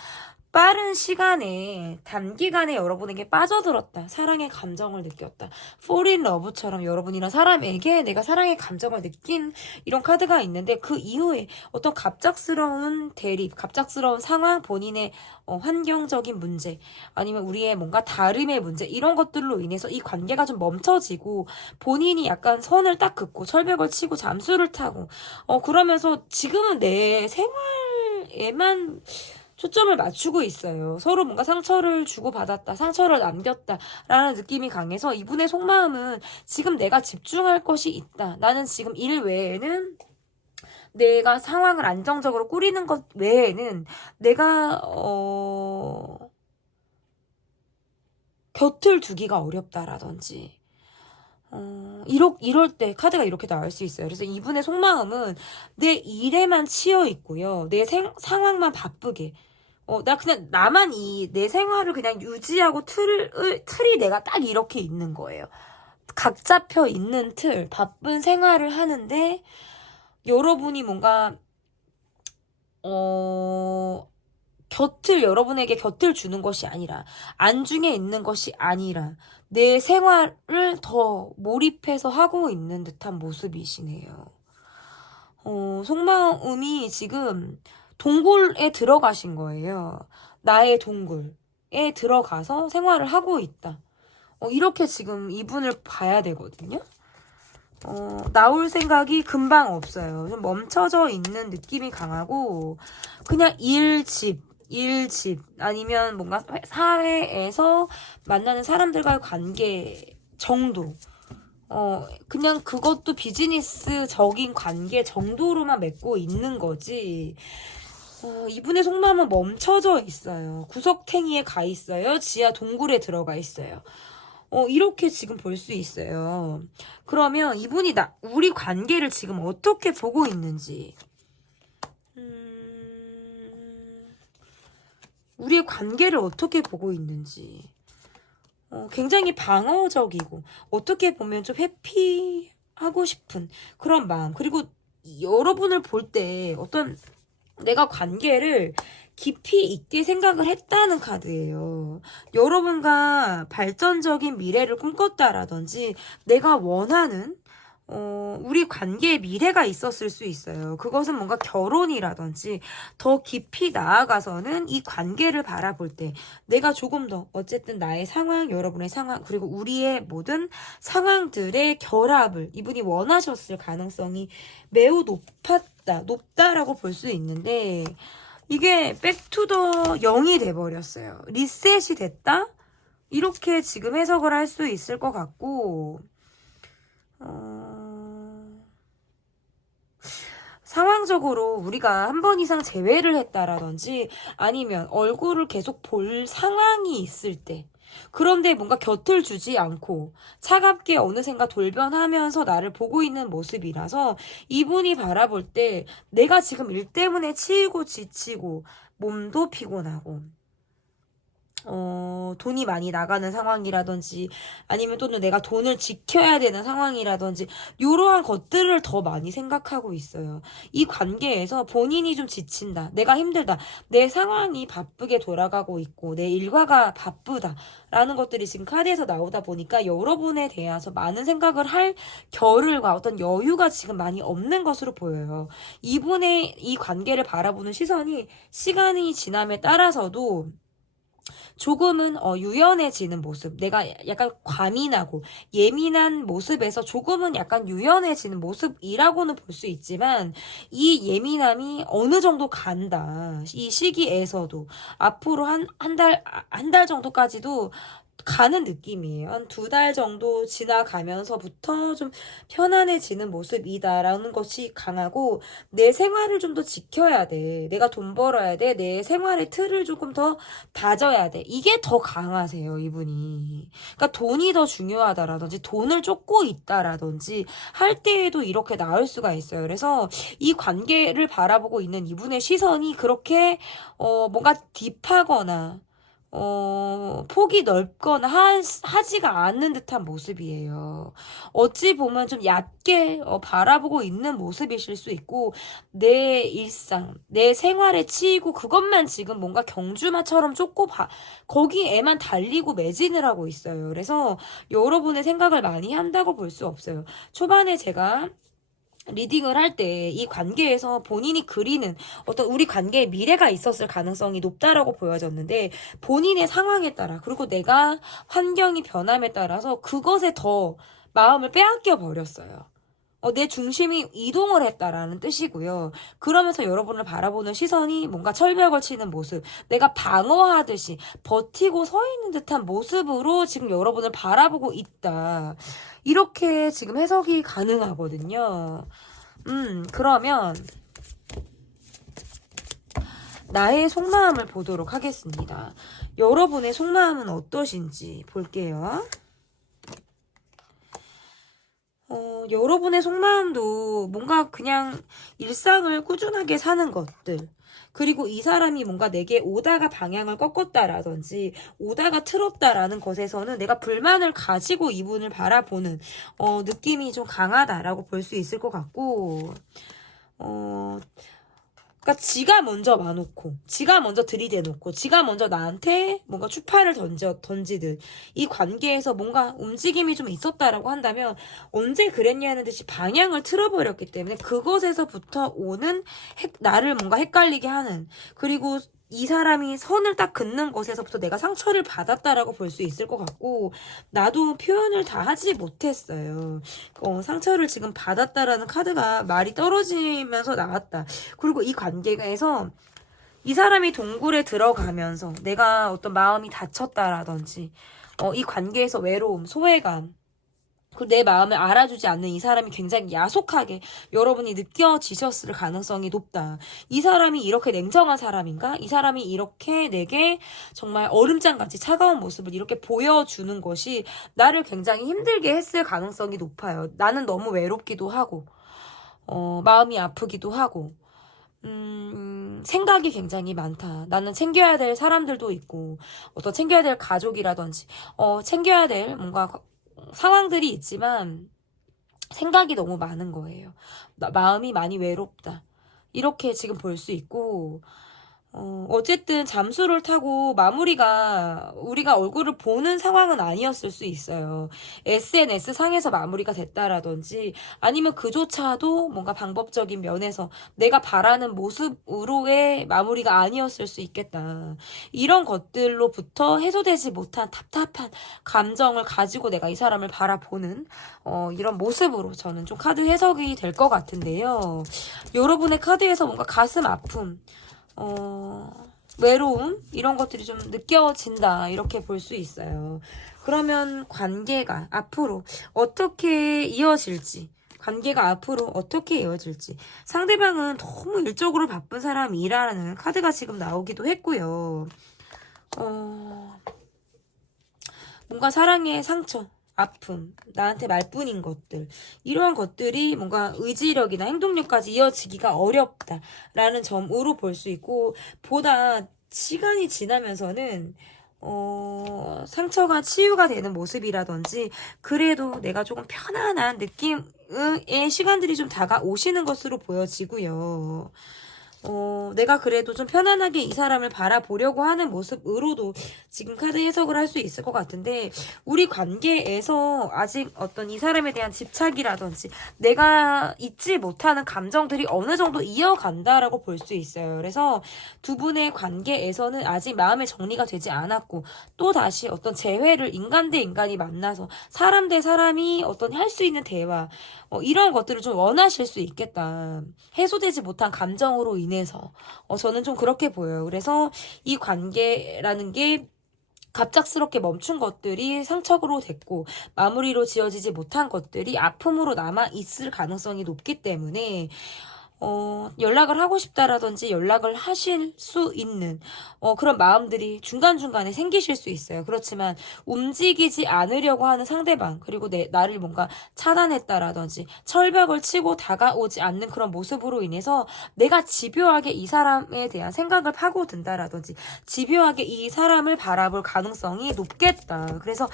빠른 시간에 단기간에 여러분에게 빠져들었다. 사랑의 감정을 느꼈다. Fall in love처럼 여러분이란 사람에게 내가 사랑의 감정을 느낀 이런 카드가 있는데, 그 이후에 어떤 갑작스러운 대립, 갑작스러운 상황, 본인의 환경적인 문제, 아니면 우리의 뭔가 다름의 문제, 이런 것들로 인해서 이 관계가 좀 멈춰지고 본인이 약간 선을 딱 긋고 철벽을 치고 잠수를 타고 그러면서 지금은 내 생활에만 초점을 맞추고 있어요. 서로 뭔가 상처를 주고받았다, 상처를 남겼다 라는 느낌이 강해서 이분의 속마음은 지금 내가 집중할 것이 있다. 나는 지금 일 외에는, 내가 상황을 안정적으로 꾸리는 것 외에는 내가 곁을 두기가 어렵다라든지 이럴 때 카드가 이렇게 나올 수 있어요. 그래서 이분의 속마음은 내 일에만 치여 있고요. 내 상황만 바쁘게, 나만 내 생활을 그냥 유지하고 틀이 내가 딱 이렇게 있는 거예요. 각 잡혀 있는 틀, 바쁜 생활을 하는데, 여러분이 뭔가, 여러분에게 곁을 주는 것이 아니라, 안중에 있는 것이 아니라, 내 생활을 더 몰입해서 하고 있는 듯한 모습이시네요. 속마음이 지금, 동굴에 들어가신 거예요. 나의 동굴에 들어가서 생활을 하고 있다. 이렇게 지금 이분을 봐야 되거든요. 나올 생각이 금방 없어요. 좀 멈춰져 있는 느낌이 강하고, 그냥 일, 집, 아니면 뭔가 사회에서 만나는 사람들과의 관계 정도. 그냥 그것도 비즈니스적인 관계 정도로만 맺고 있는 거지. 이분의 속마음은 멈춰져 있어요. 구석탱이에 가 있어요. 지하 동굴에 들어가 있어요. 이렇게 지금 볼 수 있어요. 그러면 이분이 우리 관계를 지금 어떻게 보고 있는지. 우리의 관계를 어떻게 보고 있는지. 굉장히 방어적이고, 어떻게 보면 좀 회피하고 싶은 그런 마음. 그리고 여러분을 볼 때 내가 관계를 깊이 있게 생각을 했다는 카드예요. 여러분과 발전적인 미래를 꿈꿨다라든지 내가 원하는 우리 관계에 미래가 있었을 수 있어요. 그것은 뭔가 결혼이라든지 더 깊이 나아가서는 이 관계를 바라볼 때 내가 조금 더 어쨌든 나의 상황, 여러분의 상황, 그리고 우리의 모든 상황들의 결합을 이분이 원하셨을 가능성이 매우 높다라고 볼 수 있는데 이게 백투더 0이 돼버렸어요. 리셋이 됐다? 이렇게 지금 해석을 할 수 있을 것 같고 상황적으로 우리가 한 번 이상 재회를 했다라든지 아니면 얼굴을 계속 볼 상황이 있을 때 그런데 뭔가 곁을 주지 않고 차갑게 어느샌가 돌변하면서 나를 보고 있는 모습이라서 이분이 바라볼 때 내가 지금 일 때문에 치이고 지치고 몸도 피곤하고 돈이 많이 나가는 상황이라든지 아니면 또는 내가 돈을 지켜야 되는 상황이라든지 이러한 것들을 더 많이 생각하고 있어요. 이 관계에서 본인이 좀 지친다. 내가 힘들다. 내 상황이 바쁘게 돌아가고 있고 내 일과가 바쁘다. 라는 것들이 지금 카드에서 나오다 보니까 여러분에 대해서 많은 생각을 할 겨를과 어떤 여유가 지금 많이 없는 것으로 보여요. 이분의 이 관계를 바라보는 시선이 시간이 지남에 따라서도 조금은 유연해지는 모습, 내가 약간 과민하고 예민한 모습에서 조금은 약간 유연해지는 모습이라고는 볼 수 있지만 이 예민함이 어느 정도 간다. 이 시기에서도 앞으로 한 달 정도까지도 가는 느낌이에요. 한 2달 정도 지나가면서부터 좀 편안해지는 모습이다라는 것이 강하고 내 생활을 좀 더 지켜야 돼. 내가 돈 벌어야 돼. 내 생활의 틀을 조금 더 다져야 돼. 이게 더 강하세요, 이분이. 그러니까 돈이 더 중요하다라든지 돈을 쫓고 있다라든지 할 때에도 이렇게 나올 수가 있어요. 그래서 이 관계를 바라보고 있는 이분의 시선이 그렇게 뭔가 딥하거나 폭이 넓거나 하지가 않는 듯한 모습이에요. 어찌 보면 좀 얕게 바라보고 있는 모습이실 수 있고, 내 일상, 내 생활에 치이고 그것만 지금 뭔가 경주마처럼 쫓고 거기에만 달리고 매진을 하고 있어요. 그래서 여러분의 생각을 많이 한다고 볼 수 없어요. 초반에 제가 리딩을 할 때 이 관계에서 본인이 그리는 어떤 우리 관계에 미래가 있었을 가능성이 높다라고 보여졌는데 본인의 상황에 따라 그리고 내가 환경이 변함에 따라서 그것에 더 마음을 빼앗겨 버렸어요. 내 중심이 이동을 했다라는 뜻이고요. 그러면서 여러분을 바라보는 시선이 뭔가 철벽을 치는 모습, 내가 방어하듯이 버티고 서 있는 듯한 모습으로 지금 여러분을 바라보고 있다. 이렇게 지금 해석이 가능하거든요. 그러면 나의 속마음을 보도록 하겠습니다. 여러분의 속마음은 어떠신지 볼게요. 여러분의 속마음도 뭔가 그냥 일상을 꾸준하게 사는 것들, 그리고 이 사람이 뭔가 내게 오다가 방향을 꺾었다라든지 오다가 틀었다라는 것에서는 내가 불만을 가지고 이분을 바라보는 느낌이 좀 강하다라고 볼 수 있을 것 같고 그러니까 지가 먼저 와놓고 지가 먼저 들이대놓고 지가 먼저 나한테 뭔가 추파를 던지듯 이 관계에서 뭔가 움직임이 좀 있었다라고 한다면 언제 그랬냐는 듯이 방향을 틀어버렸기 때문에 그것에서부터 오는 나를 뭔가 헷갈리게 하는, 그리고 이 사람이 선을 딱 긋는 것에서부터 내가 상처를 받았다라고 볼 수 있을 것 같고, 나도 표현을 다 하지 못했어요. 상처를 지금 받았다라는 카드가 말이 떨어지면서 나왔다. 그리고 이 관계에서 이 사람이 동굴에 들어가면서 내가 어떤 마음이 다쳤다라든지, 이 관계에서 외로움, 소외감, 그리고 내 마음을 알아주지 않는 이 사람이 굉장히 야속하게 여러분이 느껴지셨을 가능성이 높다. 이 사람이 이렇게 냉정한 사람인가? 이 사람이 이렇게 내게 정말 얼음장같이 차가운 모습을 이렇게 보여주는 것이 나를 굉장히 힘들게 했을 가능성이 높아요. 나는 너무 외롭기도 하고, 마음이 아프기도 하고, 생각이 굉장히 많다. 나는 챙겨야 될 사람들도 있고, 어떤 챙겨야 될 가족이라든지, 챙겨야 될 뭔가 상황들이 있지만 생각이 너무 많은 거예요. 마음이 많이 외롭다. 이렇게 지금 볼 수 있고, 어쨌든 잠수를 타고 마무리가 우리가 얼굴을 보는 상황은 아니었을 수 있어요. SNS 상에서 마무리가 됐다라든지 아니면 그조차도 뭔가 방법적인 면에서 내가 바라는 모습으로의 마무리가 아니었을 수 있겠다. 이런 것들로부터 해소되지 못한 답답한 감정을 가지고 내가 이 사람을 바라보는 이런 모습으로 저는 좀 카드 해석이 될 것 같은데요. 여러분의 카드에서 뭔가 가슴 아픔, 외로움 이런 것들이 좀 느껴진다 이렇게 볼 수 있어요. 그러면 관계가 앞으로 어떻게 이어질지, 관계가 앞으로 어떻게 이어질지, 상대방은 너무 일적으로 바쁜 사람이라는 카드가 지금 나오기도 했고요. 뭔가 사랑의 상처, 아픔, 나한테 말뿐인 것들, 이러한 것들이 뭔가 의지력이나 행동력까지 이어지기가 어렵다라는 점으로 볼 수 있고, 보다 시간이 지나면서는 상처가 치유가 되는 모습이라든지, 그래도 내가 조금 편안한 느낌의 시간들이 좀 다가오시는 것으로 보여지고요. 내가 그래도 좀 편안하게 이 사람을 바라보려고 하는 모습으로도 지금 카드 해석을 할 수 있을 것 같은데, 우리 관계에서 아직 어떤 이 사람에 대한 집착이라든지 내가 잊지 못하는 감정들이 어느 정도 이어간다라고 볼 수 있어요. 그래서 두 분의 관계에서는 아직 마음의 정리가 되지 않았고, 또 다시 어떤 재회를 인간 대 인간이 만나서 사람 대 사람이 어떤 할 수 있는 대화, 이런 것들을 좀 원하실 수 있겠다. 해소되지 못한 감정으로 인해서 저는 좀 그렇게 보여요. 그래서 이 관계라는 게 갑작스럽게 멈춘 것들이 상처로 됐고, 마무리로 지어지지 못한 것들이 아픔으로 남아 있을 가능성이 높기 때문에 연락을 하고 싶다라든지 연락을 하실 수 있는 그런 마음들이 중간중간에 생기실 수 있어요. 그렇지만 움직이지 않으려고 하는 상대방, 그리고 나를 뭔가 차단했다라든지 철벽을 치고 다가오지 않는 그런 모습으로 인해서 내가 집요하게 이 사람에 대한 생각을 파고든다라든지 집요하게 이 사람을 바라볼 가능성이 높겠다. 그래서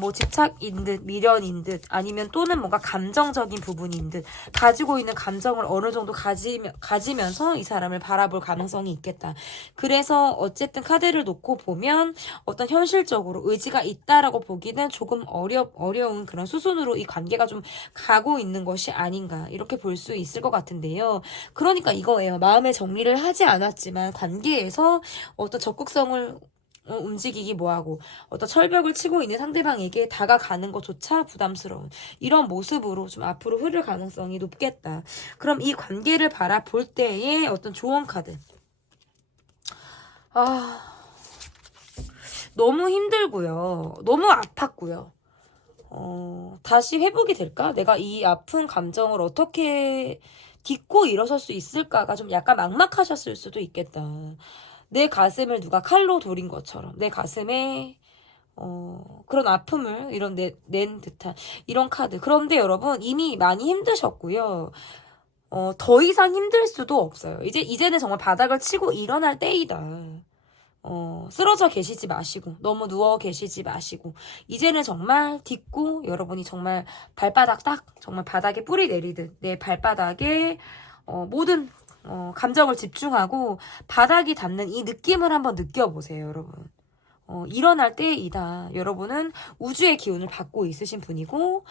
뭐 집착인 듯 미련인 듯 아니면 또는 뭔가 감정적인 부분인 듯 가지고 있는 감정을 어느 정도 가지면서 이 사람을 바라볼 가능성이 있겠다. 그래서 어쨌든 카드를 놓고 보면 어떤 현실적으로 의지가 있다라고 보기는 조금 어려운 그런 수순으로 이 관계가 좀 가고 있는 것이 아닌가 이렇게 볼 수 있을 것 같은데요. 그러니까 이거예요. 마음의 정리를 하지 않았지만 관계에서 어떤 적극성을 움직이기 뭐하고 어떤 철벽을 치고 있는 상대방에게 다가가는 것조차 부담스러운 이런 모습으로 좀 앞으로 흐를 가능성이 높겠다. 그럼 이 관계를 바라볼 때의 어떤 조언 카드. 너무 힘들고요. 너무 아팠고요. 다시 회복이 될까? 내가 이 아픈 감정을 어떻게 딛고 일어설 수 있을까가 좀 약간 막막하셨을 수도 있겠다. 내 가슴을 누가 칼로 도린 것처럼 내 가슴에 그런 아픔을 낸 듯한 이런 카드. 그런데 여러분 이미 많이 힘드셨고요. 더 이상 힘들 수도 없어요. 이제는 정말 바닥을 치고 일어날 때이다. 쓰러져 계시지 마시고 너무 누워 계시지 마시고 이제는 정말 딛고 여러분이 정말 발바닥 딱 정말 바닥에 뿌리 내리듯 내 발바닥에 모든 감정을 집중하고 바닥이 닿는 이 느낌을 한번 느껴보세요, 여러분. 일어날 때이다. 여러분은 우주의 기운을 받고 있으신 분이고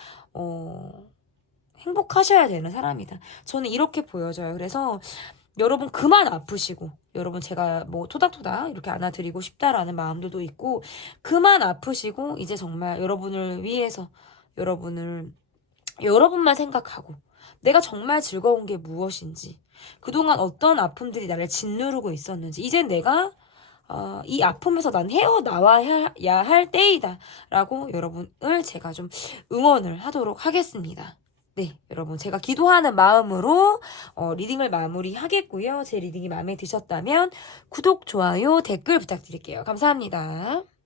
행복하셔야 되는 사람이다. 저는 이렇게 보여져요. 그래서 여러분 그만 아프시고, 여러분 제가 뭐 토닥토닥 이렇게 안아드리고 싶다라는 마음들도 있고, 그만 아프시고 이제 정말 여러분을 위해서 여러분만 생각하고 내가 정말 즐거운 게 무엇인지, 그동안 어떤 아픔들이 나를 짓누르고 있었는지, 이젠 내가 이 아픔에서 난 헤어나와야 할 때이다 라고 여러분을 제가 좀 응원을 하도록 하겠습니다. 네, 여러분 제가 기도하는 마음으로 리딩을 마무리하겠고요. 제 리딩이 마음에 드셨다면 구독, 좋아요, 댓글 부탁드릴게요. 감사합니다.